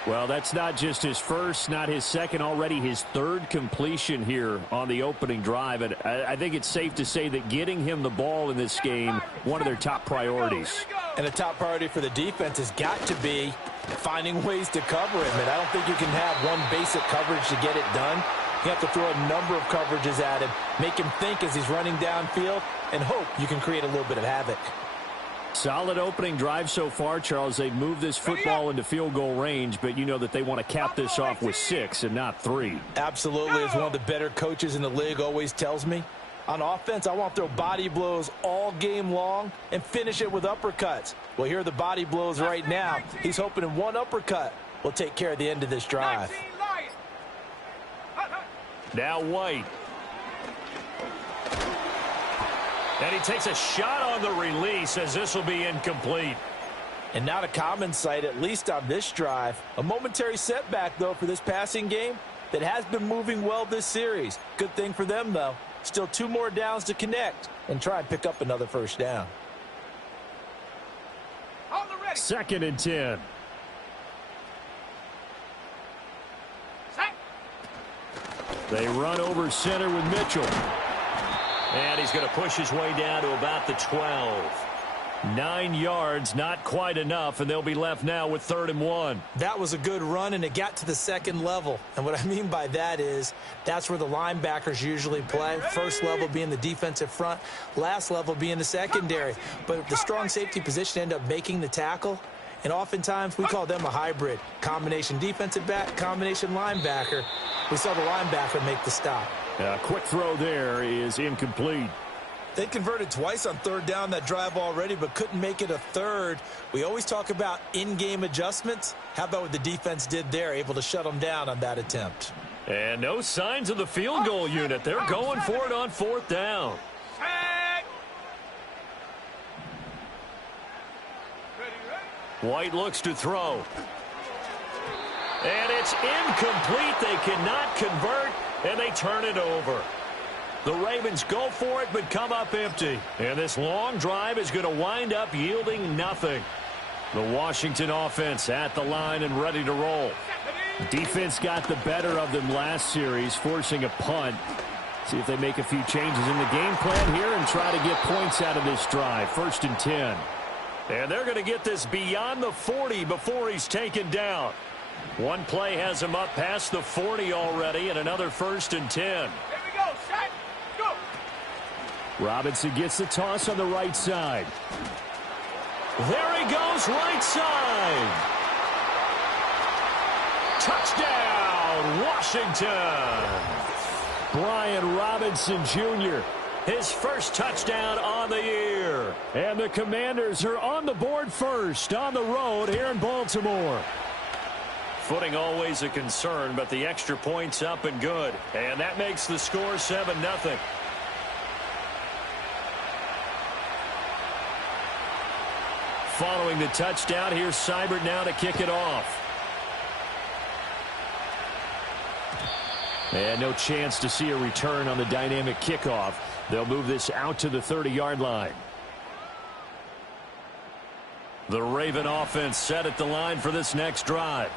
Well, that's not just his first, not his second, already his third completion here on the opening drive. And I think it's safe to say that getting him the ball in this game, one of their top priorities. And the top priority for the defense has got to be finding ways to cover him. And I don't think you can have one basic coverage to get it done. You have to throw a number of coverages at him, make him think as he's running downfield, and hope you can create a little bit of havoc. Solid opening drive so far, Charles. They've moved this football into field goal range, but you know that they want to cap this off with 6 and not 3. Absolutely. As one of the better coaches in the league always tells me, on offense, I want to throw body blows all game long and finish it with uppercuts. Well, here are the body blows right now. He's hoping in one uppercut will take care of the end of this drive. Now White. And he takes a shot on the release as this will be incomplete. And not a common sight, at least on this drive. A momentary setback, though, for this passing game that has been moving well this series. Good thing for them, though. Still 2 more downs to connect and try and pick up another first down. 2nd and 10. They run over center with Mitchell. And he's going to push his way down to about the 12. 9 yards, not quite enough, and they'll be left now with 3rd and 1. That was a good run, and it got to the second level. And what I mean by that is that's where the linebackers usually play. First level being the defensive front, last level being the secondary. But the strong safety position ended up making the tackle, and oftentimes we call them a hybrid. Combination defensive back, combination linebacker. We saw the linebacker make the stop. A quick throw there is incomplete. They converted twice on 3rd down that drive already, but couldn't make it a 3rd. We always talk about in-game adjustments. How about what the defense did there, able to shut them down on that attempt? And no signs of the field goal unit. They're going for it on 4th down. White looks to throw. And it's incomplete. They cannot convert, and they turn it over. The Ravens go for it, but come up empty. And this long drive is going to wind up yielding nothing. The Washington offense at the line and ready to roll. Defense got the better of them last series, forcing a punt. See if they make a few changes in the game plan here and try to get points out of this drive. 1st and 10. And they're going to get this beyond the 40 before he's taken down. One play has him up past the 40 already, and another 1st and 10. Here we go, set, go. Robinson gets the toss on the right side. There he goes, right side. Touchdown, Washington. Brian Robinson Jr., his first touchdown on the year. And the Commanders are on the board first on the road here in Baltimore. Footing always a concern, but the extra point's up and good. And that makes the score 7-0. Following the touchdown, here's Seibert now to kick it off. And no chance to see a return on the dynamic kickoff. They'll move this out to the 30-yard line. The Raven offense set at the line for this next drive.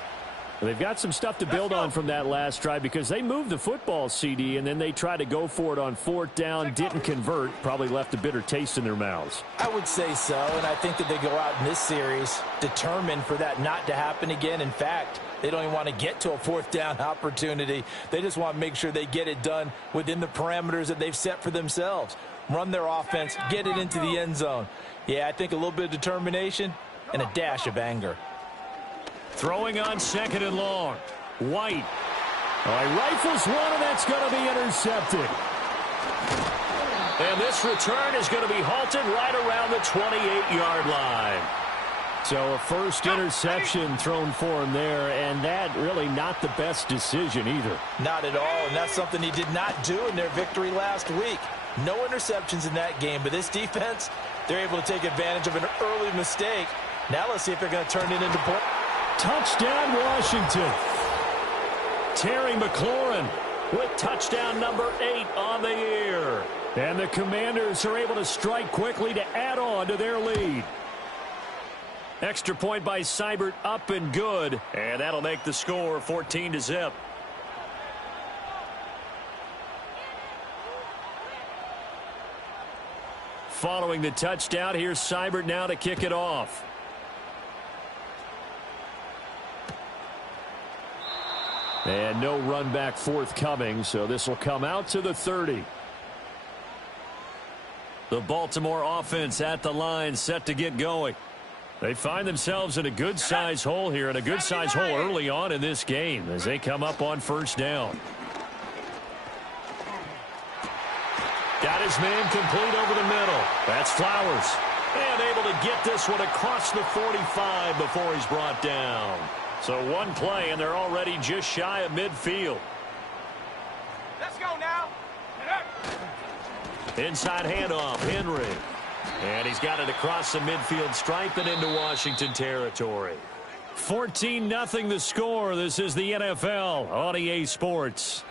They've got some stuff to build on from that last drive because they moved the football, CD, and then they tried to go for it on 4th down, didn't convert, probably left a bitter taste in their mouths. I would say so, and I think that they go out in this series determined for that not to happen again. In fact, they don't even want to get to a 4th down opportunity. They just want to make sure they get it done within the parameters that they've set for themselves. Run their offense, get it into the end zone. Yeah, I think a little bit of determination and a dash of anger. Throwing on 2nd and long. White. Oh, he rifles one, and that's going to be intercepted. And this return is going to be halted right around the 28-yard line. So a first interception thrown for him there, and that really not the best decision either. Not at all, and that's something he did not do in their victory last week. No interceptions in that game, but this defense, they're able to take advantage of an early mistake. Now let's see if they're going to turn it into point. Touchdown, Washington. Terry McLaurin with touchdown number 8 on the year. And the Commanders are able to strike quickly to add on to their lead. Extra point by Seibert, up and good. And that'll make the score 14-0. Following the touchdown, here's Seibert now to kick it off. And no run back forthcoming, so this will come out to the 30. The Baltimore offense at the line, set to get going. They find themselves in a good-sized hole here, and a good-sized hole early on in this game as they come up on first down. Got his man complete over the middle. That's Flowers. And able to get this one across the 45 before he's brought down. So one play, and they're already just shy of midfield. Let's go now. Inside handoff, Henry. And he's got it across the midfield stripe and into Washington territory. 14-0 the score. This is the NFL on EA Sports.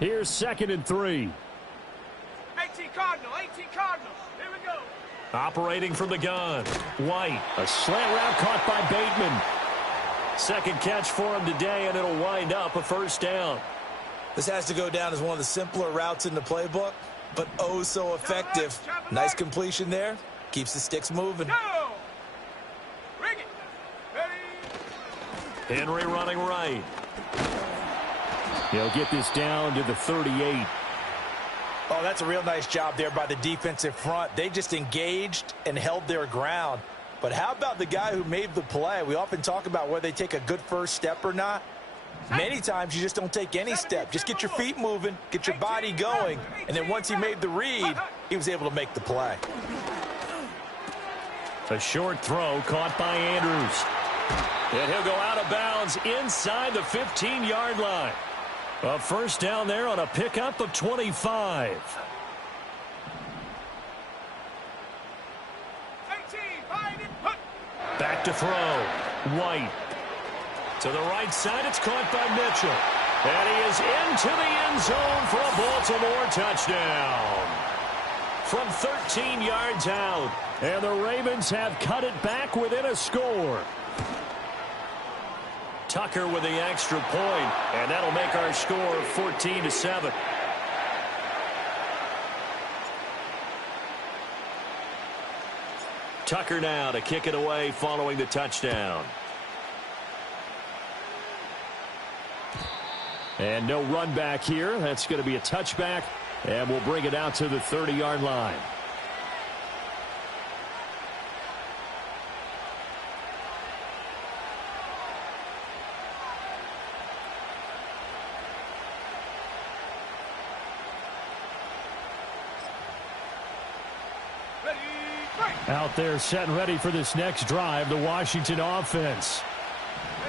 Here's 2nd and 3. 18 Cardinals. Here we go. Operating from the gun, White. A slant route caught by Bateman. Second catch for him today, and it'll wind up a first down. This has to go down as one of the simpler routes in the playbook, but oh so effective. Nice completion there. Keeps the sticks moving. Bring it. Ready. Henry running right. He'll get this down to the 38. Oh, that's a real nice job there by the defensive front. They just engaged and held their ground. But how about the guy who made the play? We often talk about whether they take a good first step or not. Many times you just don't take any step. Just get your feet moving, get your body going, and then once he made the read, he was able to make the play. A short throw caught by Andrews. And he'll go out of bounds inside the 15-yard line. A first down there on a pickup of 25. 18, find it, put. Back to throw. White. To the right side, it's caught by Mitchell. And he is into the end zone for a Baltimore touchdown. From 13 yards out. And the Ravens have cut it back within a score. Tucker with the extra point, and that'll make our score 14-7. Tucker now to kick it away following the touchdown. And no run back here. That's going to be a touchback, and we'll bring it out to the 30-yard line. Out there set and ready for this next drive, the Washington offense.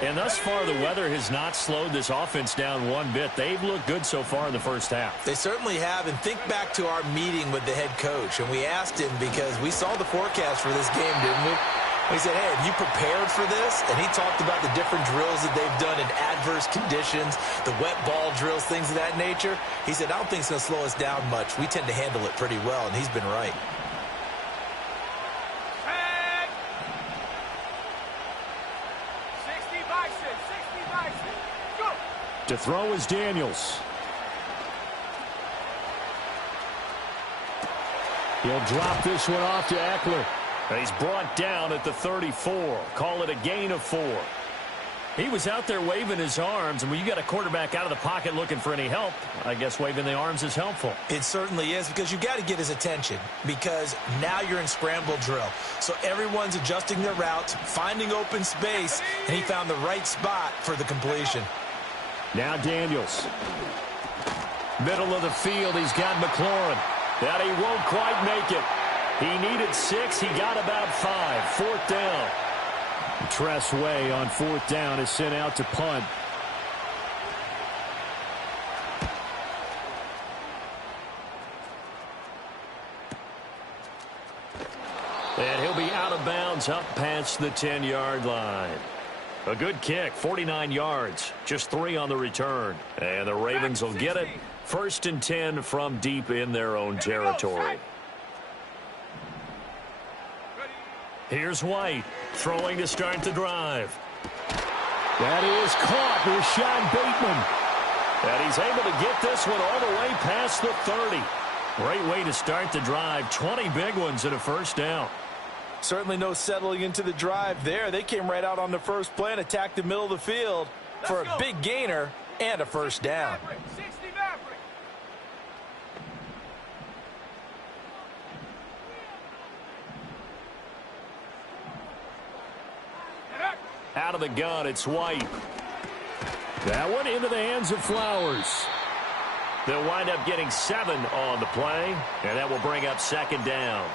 And thus far, the weather has not slowed this offense down one bit. They've looked good so far in the first half. They certainly have, and think back to our meeting with the head coach, and we asked him because we saw the forecast for this game, didn't we? We said, hey, have you prepared for this? And he talked about the different drills that they've done in adverse conditions, the wet ball drills, things of that nature. He said, I don't think it's going to slow us down much. We tend to handle it pretty well, and he's been right. To throw is Daniels. He'll drop this one off to Eckler. He's brought down at the 34. Call it a gain of 4. He was out there waving his arms, and when you got a quarterback out of the pocket looking for any help, I guess waving the arms is helpful. It certainly is, because you've got to get his attention, because now you're in scramble drill. So everyone's adjusting their routes, finding open space, and he found the right spot for the completion. Now Daniels. Middle of the field, he's got McLaurin. That he won't quite make it. He needed 6, he got about 5. 4th down. Tress Way on 4th down is sent out to punt. And he'll be out of bounds up past the 10-yard line. A good kick, 49 yards, just 3 on the return. And the Ravens will get it. 1st and 10 from deep in their own territory. Here's White, throwing to start the drive. That is caught, Rashad Bateman. And he's able to get this one all the way past the 30. Great way to start the drive. 20 big ones and a 1st down. Certainly no settling into the drive there. They came right out on the first play and attacked the middle of the field for a big gainer and a 1st down. Out of the gun, it's White. That one into the hands of Flowers. They'll wind up getting 7 on the play, and that will bring up 2nd down.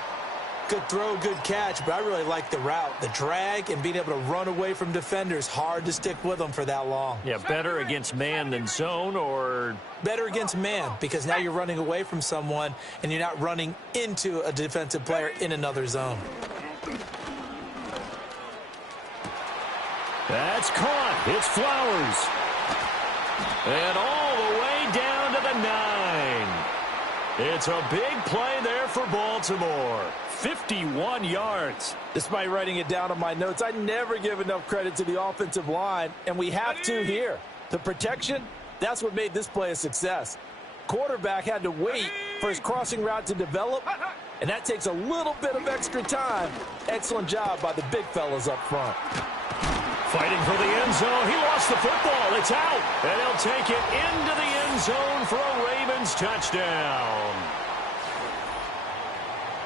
Good throw, good catch, but I really like the route. The drag and being able to run away from defenders. Hard to stick with them for that long. Yeah, better against man than zone, or? Better against man, because now you're running away from someone and you're not running into a defensive player in another zone. That's caught. It's Flowers. And all the way down to the 9. It's a big play there for Baltimore. 51 yards. Despite writing it down on my notes, I never give enough credit to the offensive line, and we have to here. The protection, that's what made this play a success. Quarterback had to wait for his crossing route to develop, and that takes a little bit of extra time. Excellent job by the big fellas up front. Fighting for the end zone. He lost the football. It's out. And he'll take it into the end zone for a Ravens touchdown.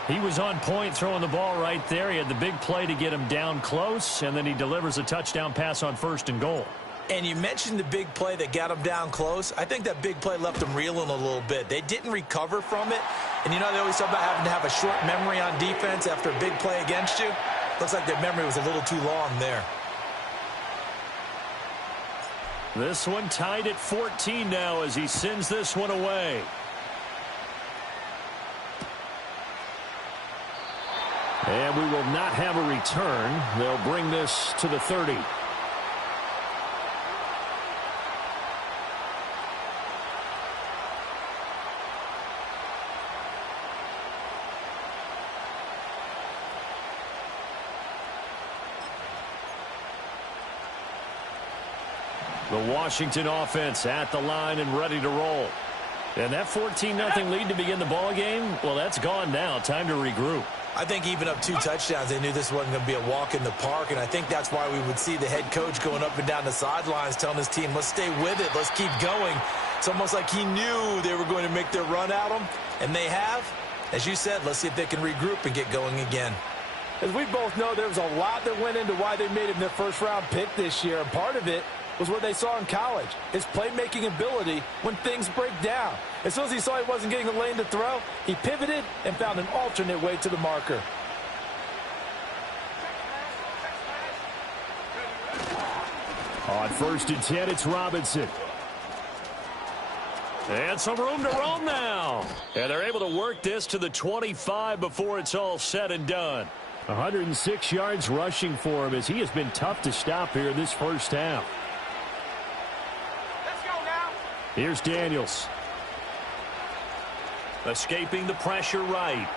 He was on point throwing the ball right there. He had the big play to get him down close, and then he delivers a touchdown pass on 1st and goal. And you mentioned the big play that got him down close. I think that big play left them reeling a little bit. They didn't recover from it. And you know, they always talk about having to have a short memory on defense after a big play against you. Looks like their memory was a little too long there. This one tied at 14 now as he sends this one away. And we will not have a return. They'll bring this to the 30. The Washington offense at the line and ready to roll. And that 14-0 lead to begin the ball game, well, that's gone now. Time to regroup. I think even up 2 touchdowns, they knew this wasn't going to be a walk in the park, and I think that's why we would see the head coach going up and down the sidelines telling his team, let's stay with it, let's keep going. It's almost like he knew they were going to make their run at him, and they have. As you said, let's see if they can regroup and get going again. As we both know, there was a lot that went into why they made him their first-round pick this year, and part of it was what they saw in college, his playmaking ability when things break down. As soon as he saw he wasn't getting a lane to throw, he pivoted and found an alternate way to the marker. On 1st and 10, it's Robinson. And some room to roam now. And they're able to work this to the 25 before it's all said and done. 106 yards rushing for him as he has been tough to stop here this first half. Here's Daniels. Escaping the pressure right.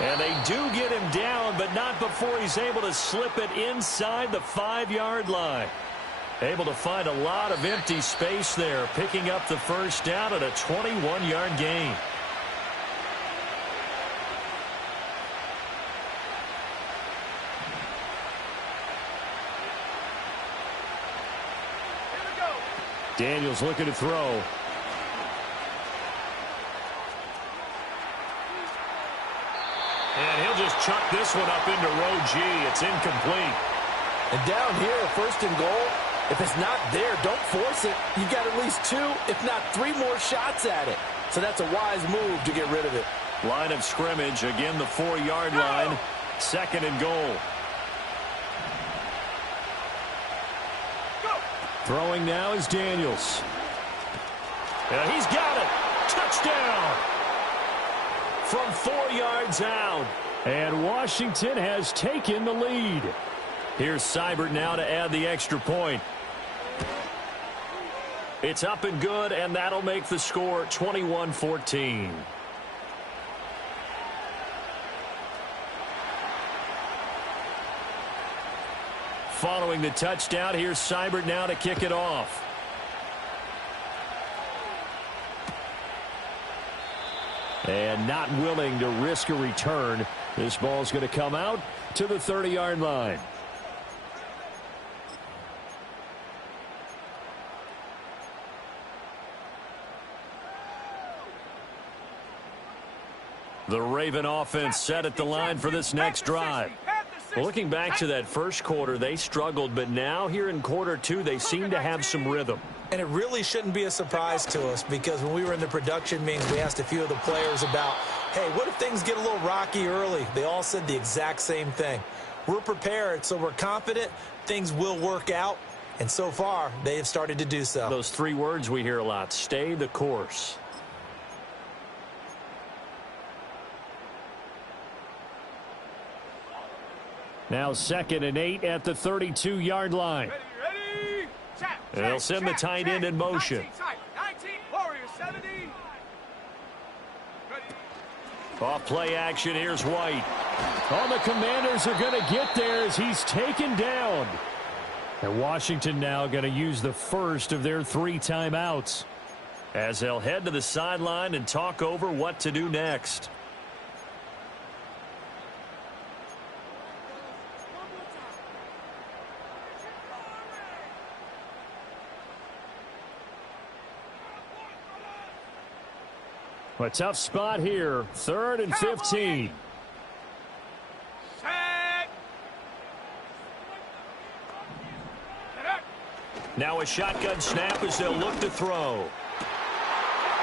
And they do get him down, but not before he's able to slip it inside the 5-yard line. Able to find a lot of empty space there, picking up the first down at a 21-yard gain. Daniels looking to throw. And he'll just chuck this one up into row G. It's incomplete. And down here, first and goal, if it's not there, don't force it. You've got at least 2, if not 3 more shots at it. So that's a wise move to get rid of it. Line of scrimmage, again the 4-yard line. Second and goal. Throwing now is Daniels. Yeah, he's got it. Touchdown. From 4 yards out. And Washington has taken the lead. Here's Seibert now to add the extra point. It's up and good, and that'll make the score 21-14. Following the touchdown, here's Seibert now to kick it off. And not willing to risk a return. This ball's going to come out to the 30-yard line. The Raven offense set at the line for this next drive. Well, looking back to that first quarter, they struggled, but now here in quarter 2, they seem to have some rhythm. And it really shouldn't be a surprise to us, because when we were in the production meetings, we asked a few of the players about, hey, what if things get a little rocky early? They all said the exact same thing. We're prepared, so we're confident things will work out. And so far, they have started to do so. Those 3 words we hear a lot: stay the course. Now 2nd and 8 at the 32-yard line. Ready? And they'll send the tight end in motion. 19, Warriors 70. Off play action, here's White. Oh, the Commanders are going to get there as he's taken down. And Washington now going to use the first of their 3 timeouts, As they'll head to the sideline and talk over what to do next. A tough spot here. 3rd and 15. Now a shotgun snap as they'll look to throw.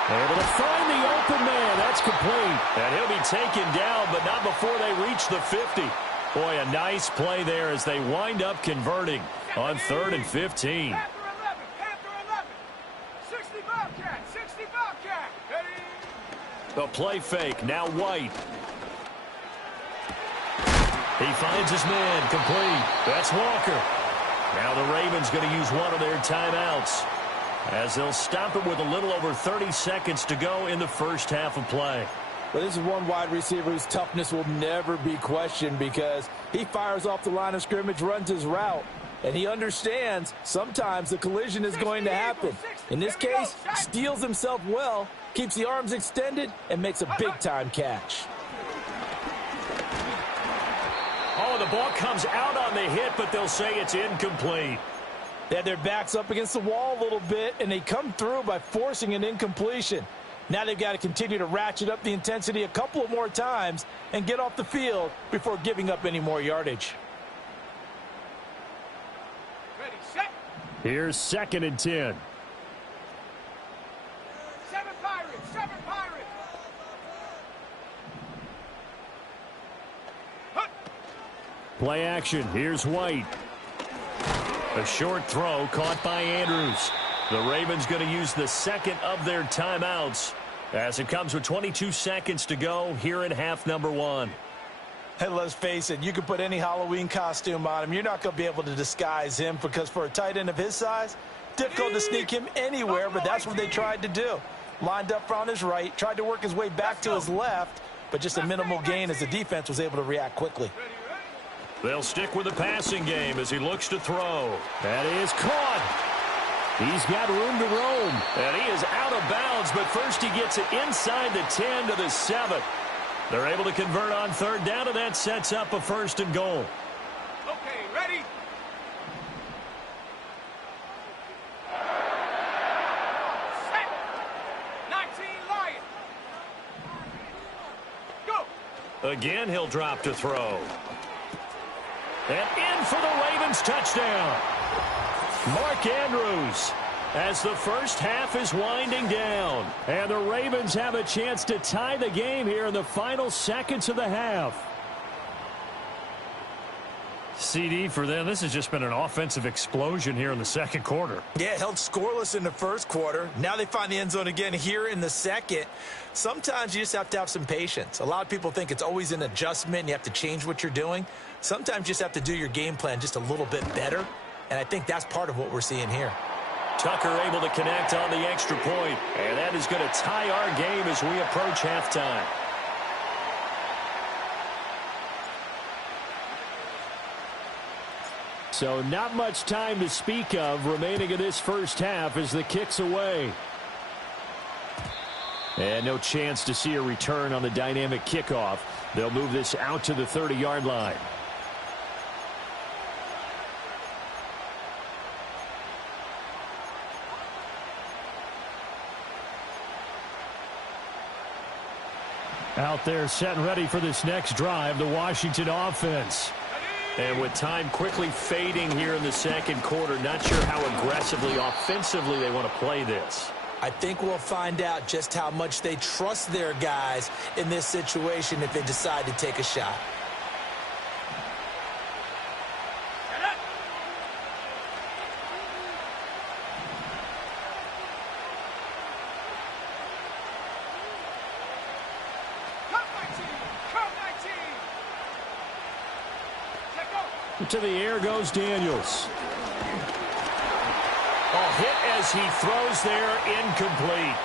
Able to find the open man. That's complete. And he'll be taken down, but not before they reach the 50. Boy, a nice play there as they wind up converting on 3rd and 15. Panther 11. 60 Bobcat. Ready? The play fake, now White. He finds his man, complete. That's Walker. Now the Ravens going to use one of their timeouts, as they'll stop it with a little over 30 seconds to go in the first half of play. But this is one wide receiver whose toughness will never be questioned, because he fires off the line of scrimmage, runs his route, and he understands sometimes the collision is going to happen. In this case, steals himself well, keeps the arms extended, and makes a big-time catch. Oh, the ball comes out on the hit, but they'll say it's incomplete. They had their backs up against the wall a little bit, and they come through by forcing an incompletion. Now they've got to continue to ratchet up the intensity a couple of more times and get off the field before giving up any more yardage. Ready, set. Here's 2nd and 10. 7 Pirates. Play action. Here's White. A short throw caught by Andrews. The Ravens going to use the second of their timeouts, as it comes with 22 seconds to go here in half number 1. And let's face it, you can put any Halloween costume on him. You're not going to be able to disguise him, because for a tight end of his size, difficult to sneak him anywhere, but that's what they tried to do. Lined up on his right, tried to work his way back to his left, but just a minimal gain as the defense was able to react quickly. They'll stick with the passing game as he looks to throw. That is caught. He's got room to roam. And he is out of bounds, but first he gets it inside the 10 to the 7. They're able to convert on 3rd down, and that sets up a 1st and goal. Okay, ready? Again, he'll drop to throw. And in for the Ravens touchdown. Mark Andrews, as the first half is winding down. And the Ravens have a chance to tie the game here in the final seconds of the half. CD, for them, this has just been an offensive explosion here in the second quarter. Yeah, held scoreless in the first quarter. Now they find the end zone again here in the second. Sometimes you just have to have some patience. A lot of people think it's always an adjustment. And you have to change what you're doing. Sometimes you just have to do your game plan just a little bit better. And I think that's part of what we're seeing here. Tucker able to connect on the extra point. And that is going to tie our game as we approach halftime. So not much time to speak of remaining in this first half as the kick's away. And no chance to see a return on the dynamic kickoff. They'll move this out to the 30-yard line. Out there set and ready for this next drive, the Washington offense. And with time quickly fading here in the second quarter, not sure how aggressively, offensively they want to play this. I think we'll find out just how much they trust their guys in this situation if they decide to take a shot. To the air goes Daniels. A hit as he throws there, incomplete.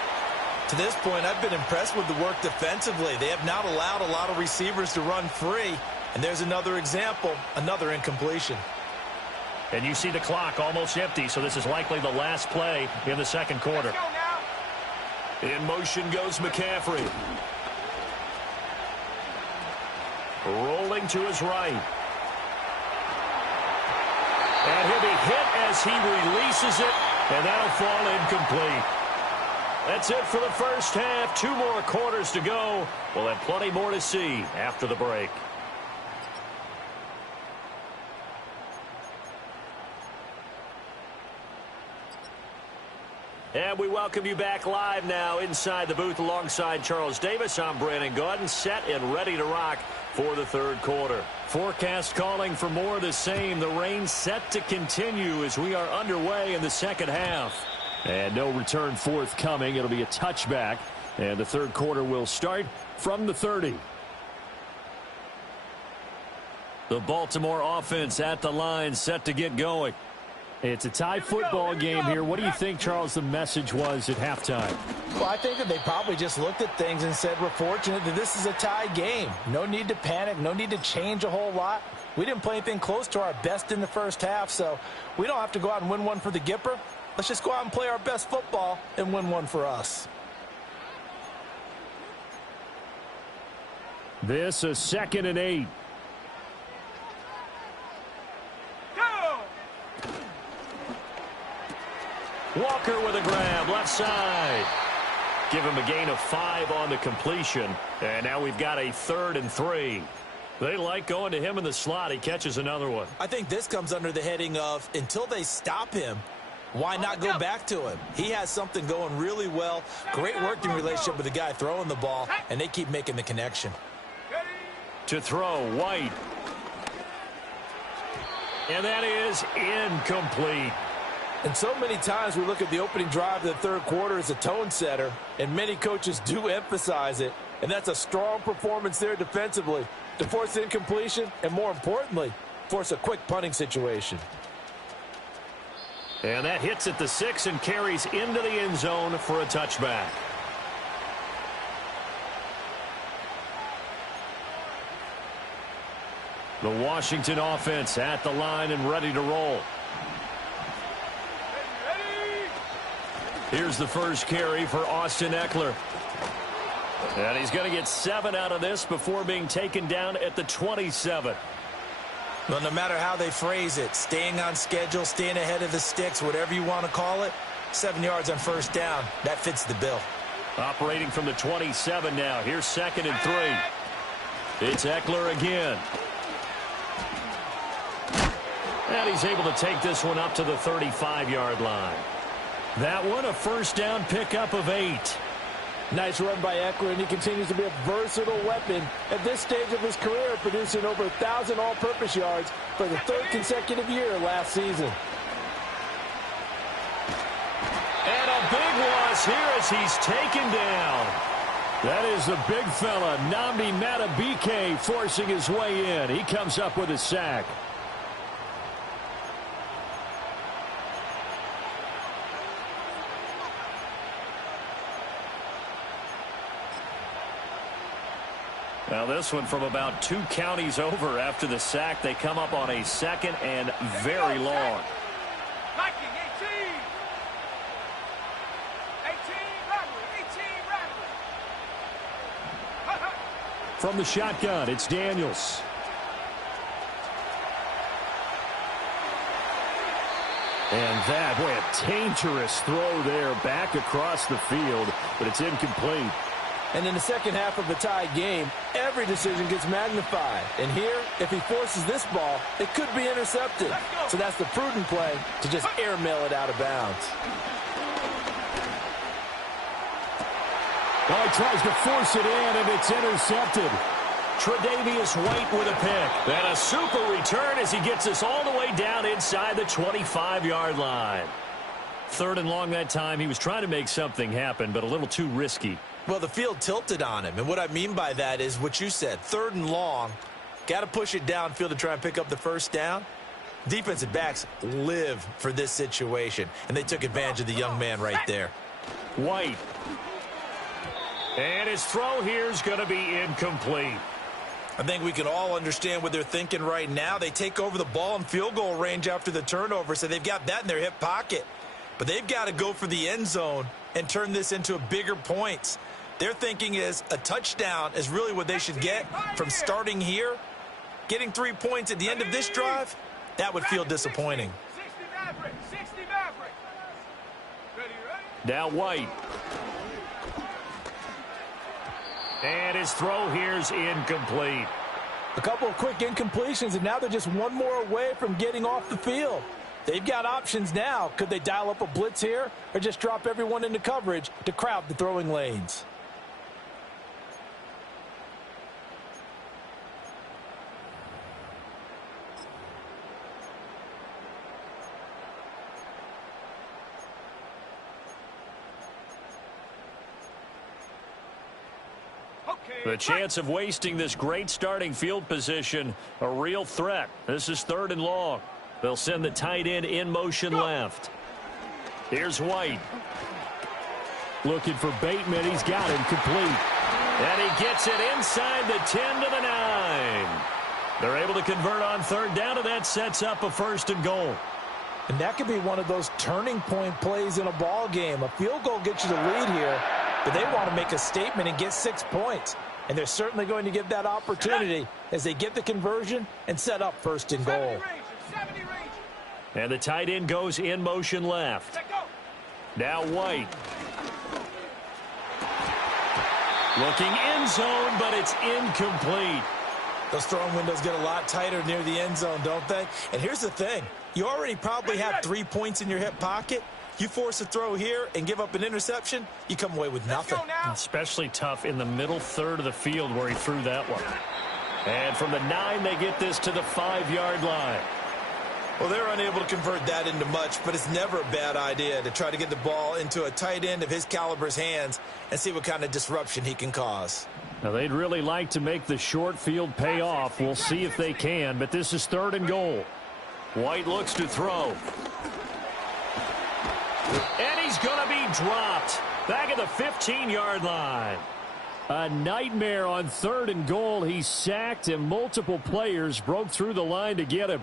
To this point, I've been impressed with the work defensively. They have not allowed a lot of receivers to run free. And there's another example, another incompletion. And you see the clock almost empty, so this is likely the last play in the second quarter. In motion goes McCaffrey. Rolling to his right. And he'll be hit as he releases it, and that'll fall incomplete. That's it for the first half. 2 more quarters to go. We'll have plenty more to see after the break. And we welcome you back live now inside the booth alongside Charles Davis. I'm Brandon Gaudin, set and ready to rock for the third quarter. Forecast calling for more of the same. The rain set to continue as we are underway in the second half. And no return forthcoming. It'll be a touchback. And the third quarter will start from the 30. The Baltimore offense at the line, set to get going. It's a tie football game here. What do you think, Charles, the message was at halftime? Well, I think that they probably just looked at things and said, we're fortunate that this is a tie game. No need to panic. No need to change a whole lot. We didn't play anything close to our best in the first half, so we don't have to go out and win one for the Gipper. Let's just go out and play our best football and win one for us. This a 2nd and 8. Walker with a grab, left side. Give him a gain of 5 on the completion. And now we've got a 3rd and 3. They like going to him in the slot. He catches another one. I think this comes under the heading of, until they stop him, why not go back to him? He has something going really well. Great working relationship with the guy throwing the ball, and they keep making the connection. To throw, White. And that is incomplete. And so many times we look at the opening drive of the third quarter as a tone setter, and many coaches do emphasize it. And that's a strong performance there defensively to force incompletion and, more importantly, force a quick punting situation. And that hits at the 6 and carries into the end zone for a touchback. The Washington offense at the line and ready to roll. Here's the first carry for Austin Eckler. And he's going to get 7 out of this before being taken down at the 27. Well, no matter how they phrase it, staying on schedule, staying ahead of the sticks, whatever you want to call it, 7 yards on first down, that fits the bill. Operating from the 27 now. Here's 2nd and 3. It's Eckler again. And he's able to take this one up to the 35-yard line. That one a first down pickup of 8. Nice run by Eckler, and he continues to be a versatile weapon at this stage of his career, producing over 1,000 all-purpose yards for the 3rd consecutive year last season. And a big loss here as he's taken down. That is the big fella, Nnamdi Madubuike, forcing his way in. He comes up with a sack. Now this one from about 2 counties over after the sack. They come up on a 2nd and very long. From the shotgun, it's Daniels. And that, boy, a dangerous throw there back across the field, but it's incomplete. And in the second half of a tied game, every decision gets magnified. And here, if he forces this ball, it could be intercepted. So that's the prudent play to just airmail it out of bounds. Oh, he tries to force it in, and it's intercepted. Tre'Davious White with a pick. And a super return as he gets us all the way down inside the 25-yard line. 3rd and long that time. He was trying to make something happen, but a little too risky. Well, the field tilted on him, and what I mean by that is what you said, 3rd and long, got to push it downfield to try and pick up the first down. Defensive backs live for this situation, and they took advantage of the young man right there. White. And his throw here is going to be incomplete. I think we can all understand what they're thinking right now. They take over the ball in field goal range after the turnover, so they've got that in their hip pocket. But they've got to go for the end zone and turn this into bigger points. Their thinking is a touchdown is really what they should get from starting here. Getting 3 points at the end of this drive, that would feel disappointing. Now White. And his throw here's incomplete. A couple of quick incompletions, and now they're just one more away from getting off the field. They've got options now. Could they dial up a blitz here or just drop everyone into coverage to crowd the throwing lanes? The chance of wasting this great starting field position, a real threat. This is 3rd and long. They'll send the tight end in motion left. Here's White. Looking for Bateman. He's got him complete. And he gets it inside the 10 to the 9. They're able to convert on 3rd down, and that sets up a 1st and goal. And that could be one of those turning point plays in a ball game. A field goal gets you the lead here, but they want to make a statement and get 6 points. And they're certainly going to get that opportunity as they get the conversion and set up 1st and goal. And the tight end goes in motion left. Now White. Looking end zone, but it's incomplete. Those throwing windows get a lot tighter near the end zone, don't they? And here's the thing. You already probably have 3 points in your hip pocket. You force a throw here and give up an interception, you come away with nothing. Especially tough in the middle 3rd of the field where he threw that one. And from the 9, they get this to the 5-yard line. Well, they're unable to convert that into much, but it's never a bad idea to try to get the ball into a tight end of his caliber's hands and see what kind of disruption he can cause. Now, they'd really like to make the short field pay off. We'll see if they can, but this is 3rd and goal. White looks to throw. And he's going to be dropped back at the 15-yard line. A nightmare on 3rd and goal. He's sacked, and multiple players broke through the line to get him.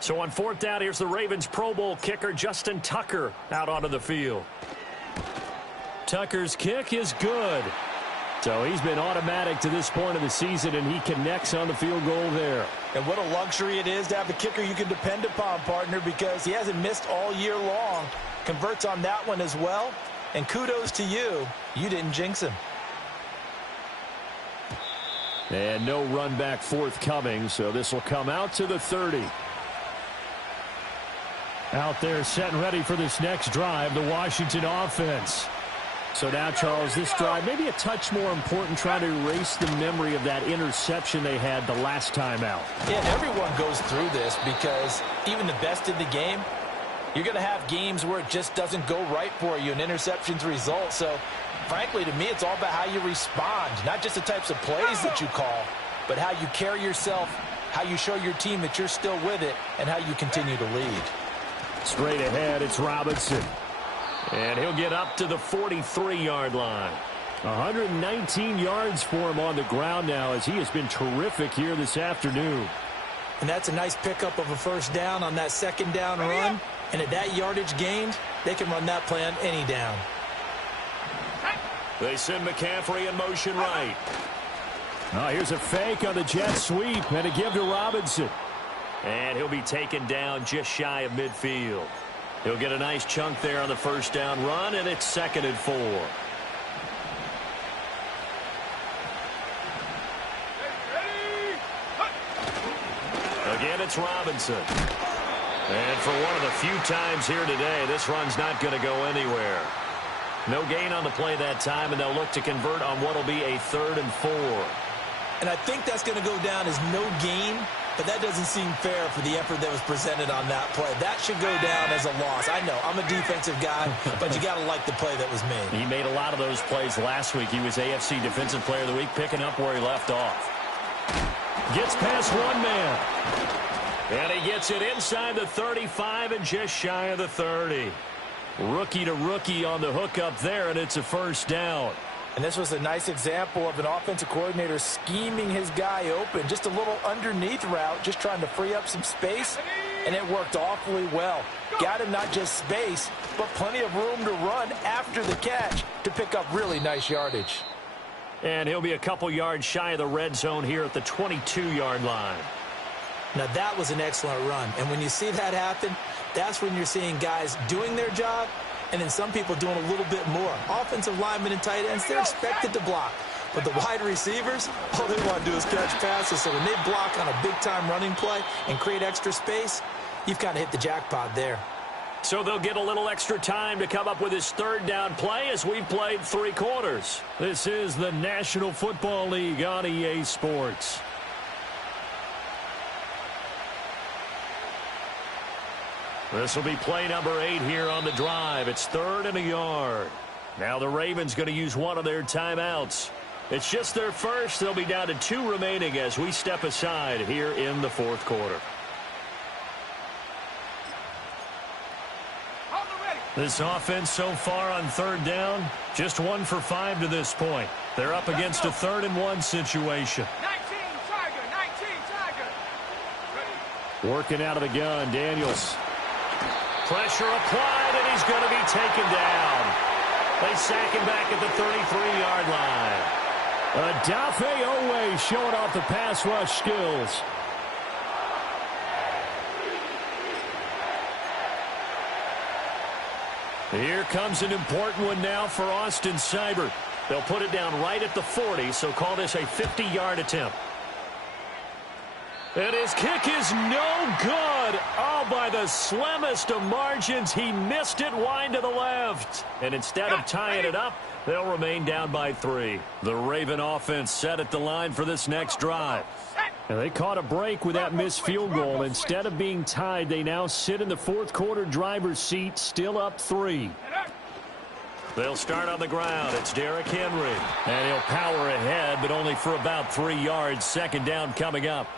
So on 4th down, here's the Ravens Pro Bowl kicker, Justin Tucker, out onto the field. Tucker's kick is good. So he's been automatic to this point of the season, and he connects on the field goal there. And what a luxury it is to have a kicker you can depend upon, partner, because he hasn't missed all year long. Converts on that one as well. And kudos to you. You didn't jinx him. And no run back forthcoming, so this will come out to the 30. Out there set and ready for this next drive, the Washington offense. So now, Charles, this drive maybe a touch more important, trying to erase the memory of that interception they had the last time out. Yeah, everyone goes through this because even the best in the game, you're going to have games where it just doesn't go right for you, and interceptions result. So, frankly, to me, it's all about how you respond, not just the types of plays that you call, but how you carry yourself, how you show your team that you're still with it, and how you continue to lead. Straight ahead, it's Robinson. And he'll get up to the 43-yard line. 119 yards for him on the ground now, as he has been terrific here this afternoon. And that's a nice pickup of a first down on that second down run. And at that yardage gained, they can run that play on any down. They send McCaffrey in motion right. Oh, here's a fake on the jet sweep, and a give to Robinson. And he'll be taken down just shy of midfield. He'll get a nice chunk there on the first down run, and it's 2nd and 4. Again, it's Robinson. And for one of the few times here today, this run's not going to go anywhere. No gain on the play that time, and they'll look to convert on what will be a 3rd and 4. And I think that's going to go down as no gain, but that doesn't seem fair for the effort that was presented on that play. That should go down as a loss. I know, I'm a defensive guy, but you got to like the play that was made. He made a lot of those plays last week. He was AFC Defensive Player of the Week, picking up where he left off. Gets past one man. And he gets it inside the 35 and just shy of the 30. Rookie to rookie on the hook up there, and it's a first down. And this was a nice example of an offensive coordinator scheming his guy open. Just a little underneath route, just trying to free up some space, and it worked awfully well. Got him not just space, but plenty of room to run after the catch to pick up really nice yardage. And he'll be a couple yards shy of the red zone here at the 22-yard line. Now, that was an excellent run. And when you see that happen, that's when you're seeing guys doing their job and then some people doing a little bit more. Offensive linemen and tight ends, they're expected to block. But the wide receivers, all they want to do is catch passes. So when they block on a big-time running play and create extra space, you've kind of hit the jackpot there. So they'll get a little extra time to come up with his 3rd down play as we've played 3 quarters. This is the National Football League on EA Sports. This will be play number 8 here on the drive. It's 3rd and a yard. Now the Ravens going to use one of their timeouts. It's just their first. They'll be down to 2 remaining as we step aside here in the 4th quarter. This offense so far on 3rd down, just 1 for 5 to this point. They're up against a 3rd and 1 situation. 19 Tiger. Working out of the gun, Daniels. Pressure applied, and he's going to be taken down. They sack him back at the 33-yard line. Adafe Owe showing off the pass rush skills. Here comes an important one now for Austin Seibert. They'll put it down right at the 40, so call this a 50-yard attempt. And his kick is no good. Oh, by the slimmest of margins, he missed it wide to the left. And instead of tying it up, they'll remain down by 3. The Raven offense set at the line for this next drive. And they caught a break with that missed field goal. Instead of being tied, they now sit in the 4th quarter driver's seat, still up 3. They'll start on the ground. It's Derrick Henry. And he'll power ahead, but only for about 3 yards. 2nd down coming up.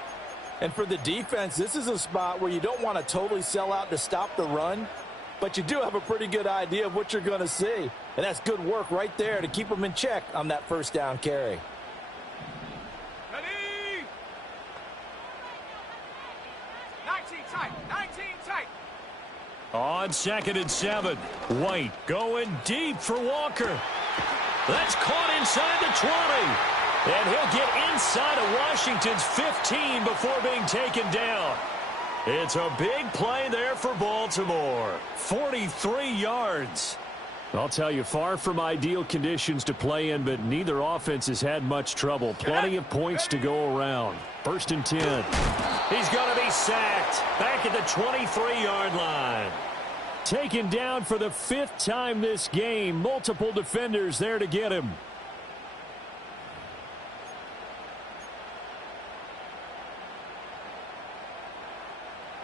And for the defense, this is a spot where you don't want to totally sell out to stop the run, but you do have a pretty good idea of what you're going to see. And that's good work right there to keep them in check on that first down carry. Ready? 19 tight. On 2nd and 7, White going deep for Walker. That's caught inside the 20. And he'll get inside of Washington's 15 before being taken down. It's a big play there for Baltimore. 43 yards. I'll tell you, far from ideal conditions to play in, but neither offense has had much trouble. Plenty of points to go around. 1st and 10. He's going to be sacked back at the 23-yard line. Taken down for the 5th time this game. Multiple defenders there to get him.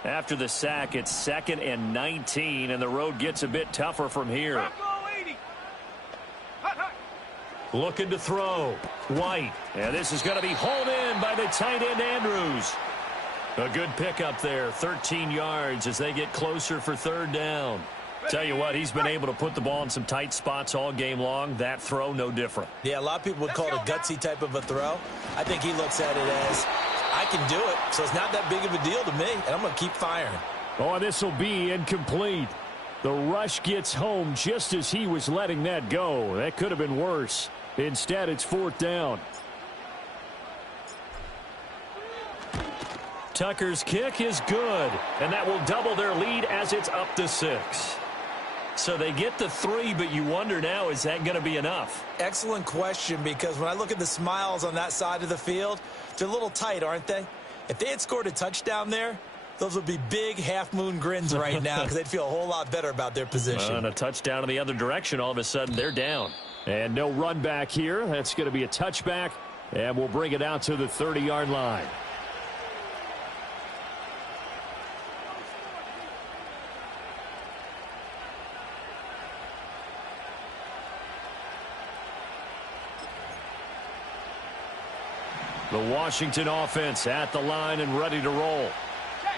After the sack, it's 2nd and 19, and the road gets a bit tougher from here. Looking to throw. White. And this is going to be hauled in by the tight end, Andrews. A good pickup there. 13 yards as they get closer for 3rd down. Tell you what, he's been able to put the ball in some tight spots all game long. That throw, no different. Yeah, a lot of people would call it a gutsy type of a throw. I think he looks at it as, I can do it, so it's not that big of a deal to me, and I'm going to keep firing. Oh, this will be incomplete. The rush gets home just as he was letting that go. That could have been worse. Instead, it's 4th down. Tucker's kick is good, and that will double their lead as it's up to 6. So they get the 3, but you wonder now, is that going to be enough? Excellent question, because when I look at the smiles on that side of the field, they're a little tight, aren't they? If they had scored a touchdown there, those would be big half-moon grins right now because they'd feel a whole lot better about their position. And a touchdown in the other direction, all of a sudden they're down. And no run back here. That's going to be a touchback, and we'll bring it out to the 30-yard line. The Washington offense at the line and ready to roll.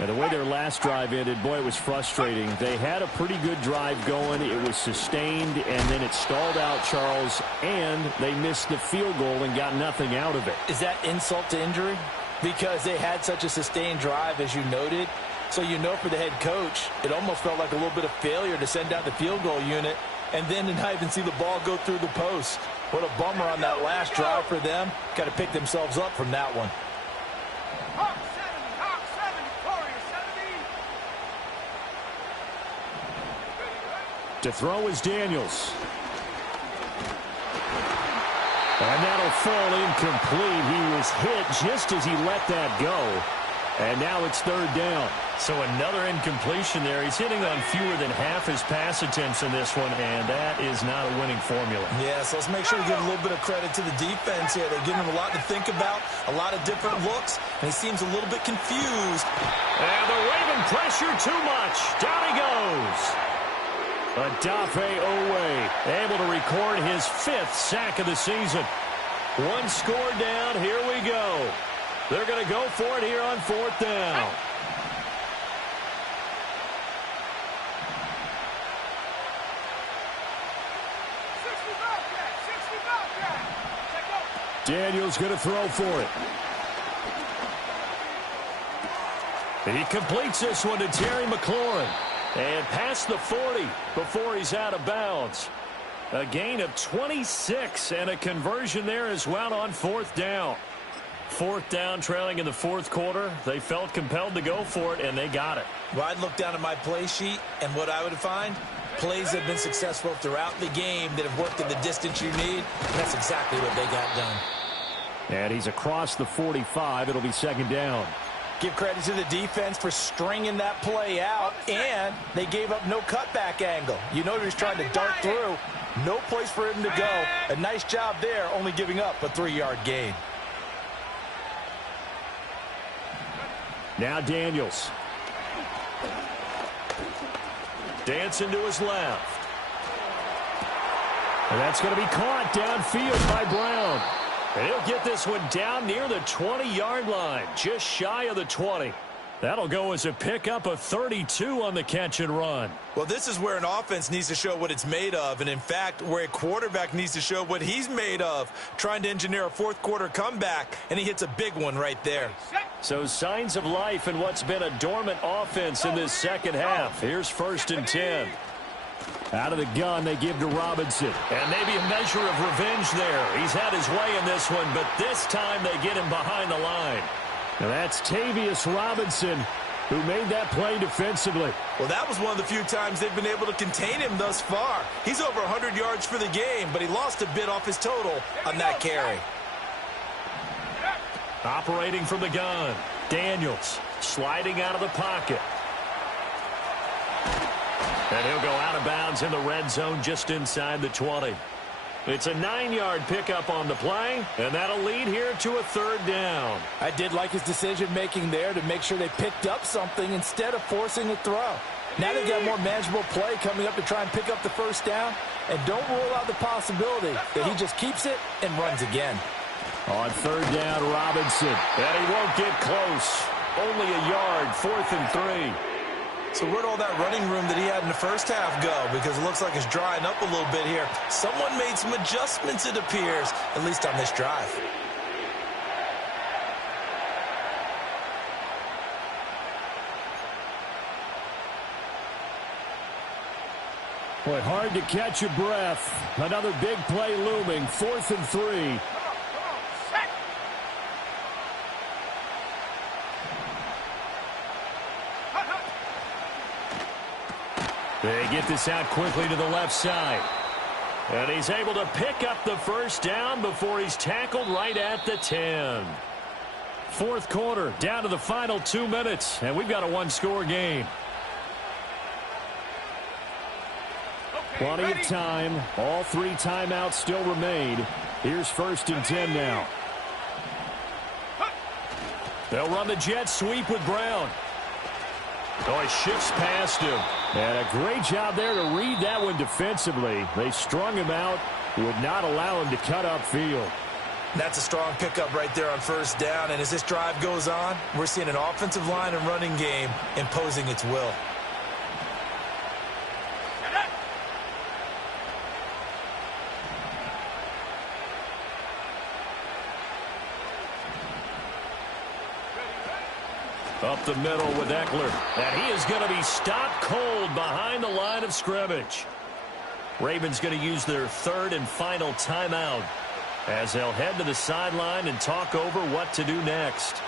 And the way their last drive ended, boy, it was frustrating. They had a pretty good drive going. It was sustained, and then it stalled out, Charles, and they missed the field goal and got nothing out of it. Is that insult to injury? Because they had such a sustained drive, as you noted. So you know for the head coach, it almost felt like a little bit of failure to send out the field goal unit and then to not even see the ball go through the post. What a bummer on that last drive for them. Got to pick themselves up from that one. To throw is Daniels. And that'll fall incomplete. He was hit just as he let that go. And now it's 3rd down. So another incompletion there. He's hitting on fewer than half his pass attempts in this one, and that is not a winning formula. Yeah, so let's make sure we give a little bit of credit to the defense here. They're giving him a lot to think about, a lot of different looks, and he seems a little bit confused. And the Raven pressure too much. Down he goes. Adafe Owe able to record his 5th sack of the season. One score down. Here we go. They're going to go for it here on 4th down. Daniels going to throw for it. He completes this one to Terry McLaurin. And past the 40 before he's out of bounds. A gain of 26 and a conversion there as well on 4th down. 4th down, trailing in the 4th quarter. They felt compelled to go for it, and they got it. Well, I'd look down at my play sheet, and what I would find, plays that have been successful throughout the game that have worked at the distance you need, and that's exactly what they got done. And he's across the 45. It'll be 2nd down. Give credit to the defense for stringing that play out, and they gave up no cutback angle. You know he was trying to dart through. No place for him to go. A nice job there, only giving up a 3-yard gain. Now Daniels. Dancing to his left. And that's going to be caught downfield by Brown. And he'll get this one down near the 20-yard line, just shy of the 20. That'll go as a pickup of 32 on the catch and run. Well, this is where an offense needs to show what it's made of, and in fact, where a quarterback needs to show what he's made of, trying to engineer a 4th quarter comeback, and he hits a big one right there. So signs of life in what's been a dormant offense in this second half. Here's 1st and 10. Out of the gun, they give to Robinson. And maybe a measure of revenge there. He's had his way in this one, but this time they get him behind the line. And that's Tavius Robinson. who made that play defensively. Well, that was one of the few times they've been able to contain him thus far. He's over 100 yards for the game, but he lost a bit off his total on that carry. Operating from the gun, Daniels sliding out of the pocket. And he'll go out of bounds in the red zone just inside the 20. It's a 9-yard pickup on the play, and that'll lead here to a third down. I did like his decision-making there to make sure they picked up something instead of forcing the throw. Now they've got more manageable play coming up to try and pick up the first down, and don't rule out the possibility that he just keeps it and runs again. On third down, Robinson. And he won't get close. Only a yard, 4th and 3. So where'd all that running room that he had in the first half go? Because it looks like it's drying up a little bit here. Someone made some adjustments, it appears, at least on this drive. Boy, hard to catch your breath. Another big play looming, 4th and 3. They get this out quickly to the left side. And he's able to pick up the first down before he's tackled right at the 10. Fourth quarter, down to the final 2 minutes, and we've got a one-score game. Plenty of time. All 3 timeouts still remain. Here's 1st and 10 now. They'll run the jet sweep with Brown. Oh, he shifts past him. And a great job there to read that one defensively. They strung him out, would not allow him to cut upfield. That's a strong pickup right there on first down. And as this drive goes on, we're seeing an offensive line and running game imposing its will. Up the middle with Eckler. And he is going to be stopped cold behind the line of scrimmage. Ravens going to use their 3rd and final timeout as they'll head to the sideline and talk over what to do next.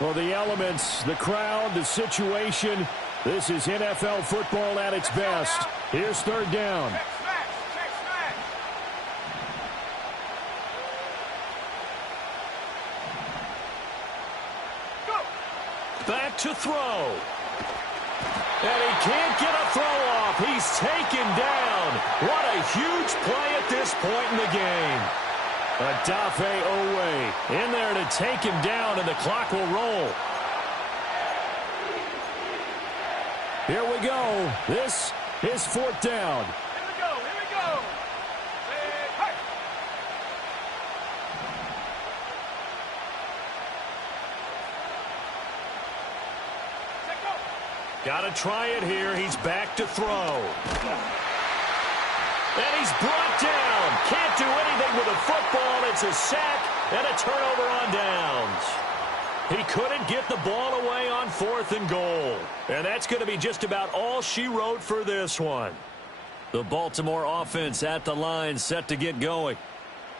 Well, the elements, the crowd, the situation, this is NFL football at its best. Here's 3rd down. Back to throw. And he can't get a throw off. He's taken down. What a huge play at this point in the game. Odafe Owe in there to take him down, and the clock will roll. Here we go. This is 4th down. Here we go. Hey. Got to try it here. He's back to throw. And he's brought down. Can't do anything with a football. It's a sack and a turnover on downs. He couldn't get the ball away on 4th and goal. And that's going to be just about all she wrote for this one. The Baltimore offense at the line, set to get going.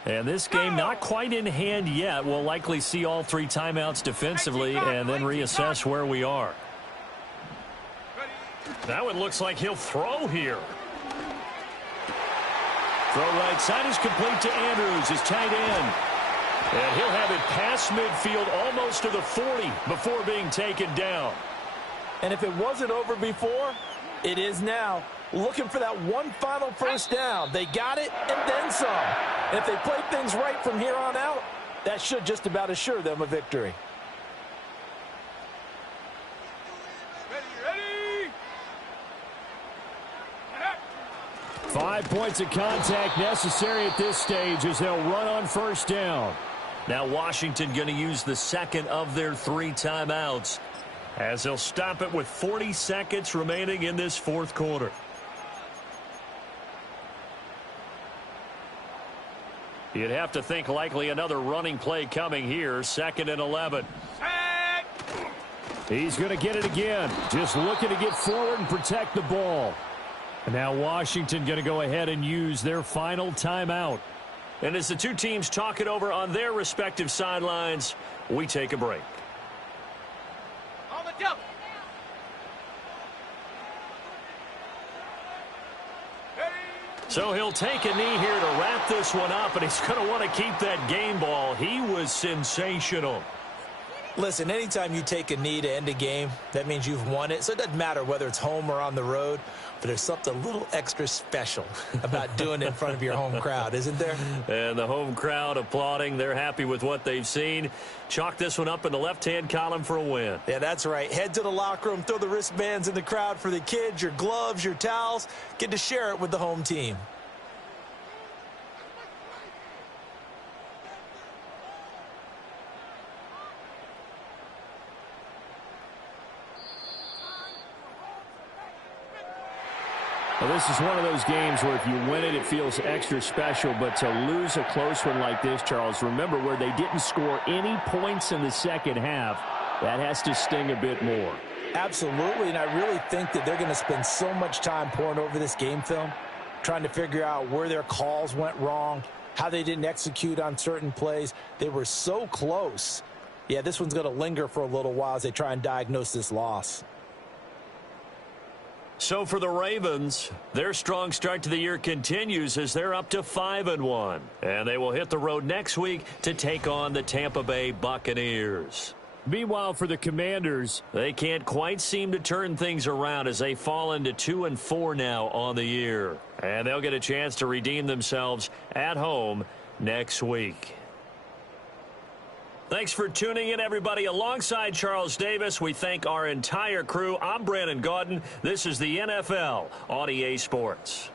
And this game not quite in hand yet. We'll likely see all 3 timeouts defensively and then reassess where we are. Now it looks like he'll throw here. Throw right side is complete to Andrews, his tight end. And he'll have it past midfield almost to the 40 before being taken down. And if it wasn't over before, it is now. Looking for that one final first down. They got it and then some. And if they play things right from here on out, that should just about assure them a victory. Ready. 5 points of contact necessary at this stage as they'll run on first down. Now Washington going to use the 2nd of their 3 timeouts as they'll stop it with 40 seconds remaining in this 4th quarter. You'd have to think likely another running play coming here, 2nd and 11. He's going to get it again. Just looking to get forward and protect the ball. And now Washington going to go ahead and use their final timeout. And as the two teams talk it over on their respective sidelines, we take a break. On the double. So he'll take a knee here to wrap this one up, and he's going to want to keep that game ball. He was sensational. Listen, anytime you take a knee to end a game, that means you've won it. So it doesn't matter whether it's home or on the road, but there's something a little extra special about doing it in front of your home crowd, isn't there? And the home crowd applauding. They're happy with what they've seen. Chalk this one up in the left-hand column for a win. Yeah, that's right. Head to the locker room, throw the wristbands in the crowd for the kids, your gloves, your towels. Get to share it with the home team. Well, this is one of those games where if you win it, it feels extra special. But to lose a close one like this, Charles, remember where they didn't score any points in the second half, that has to sting a bit more. Absolutely, and I really think that they're going to spend so much time poring over this game film, trying to figure out where their calls went wrong, how they didn't execute on certain plays. They were so close. Yeah, this one's going to linger for a little while as they try and diagnose this loss. So for the Ravens, their strong start to the year continues as they're up to 5-1. And they will hit the road next week to take on the Tampa Bay Buccaneers. Meanwhile, for the Commanders, they can't quite seem to turn things around as they fall into 2-4 now on the year. And they'll get a chance to redeem themselves at home next week. Thanks for tuning in, everybody. Alongside Charles Davis, we thank our entire crew. I'm Brandon Gaudin. This is the NFL on EA Sports.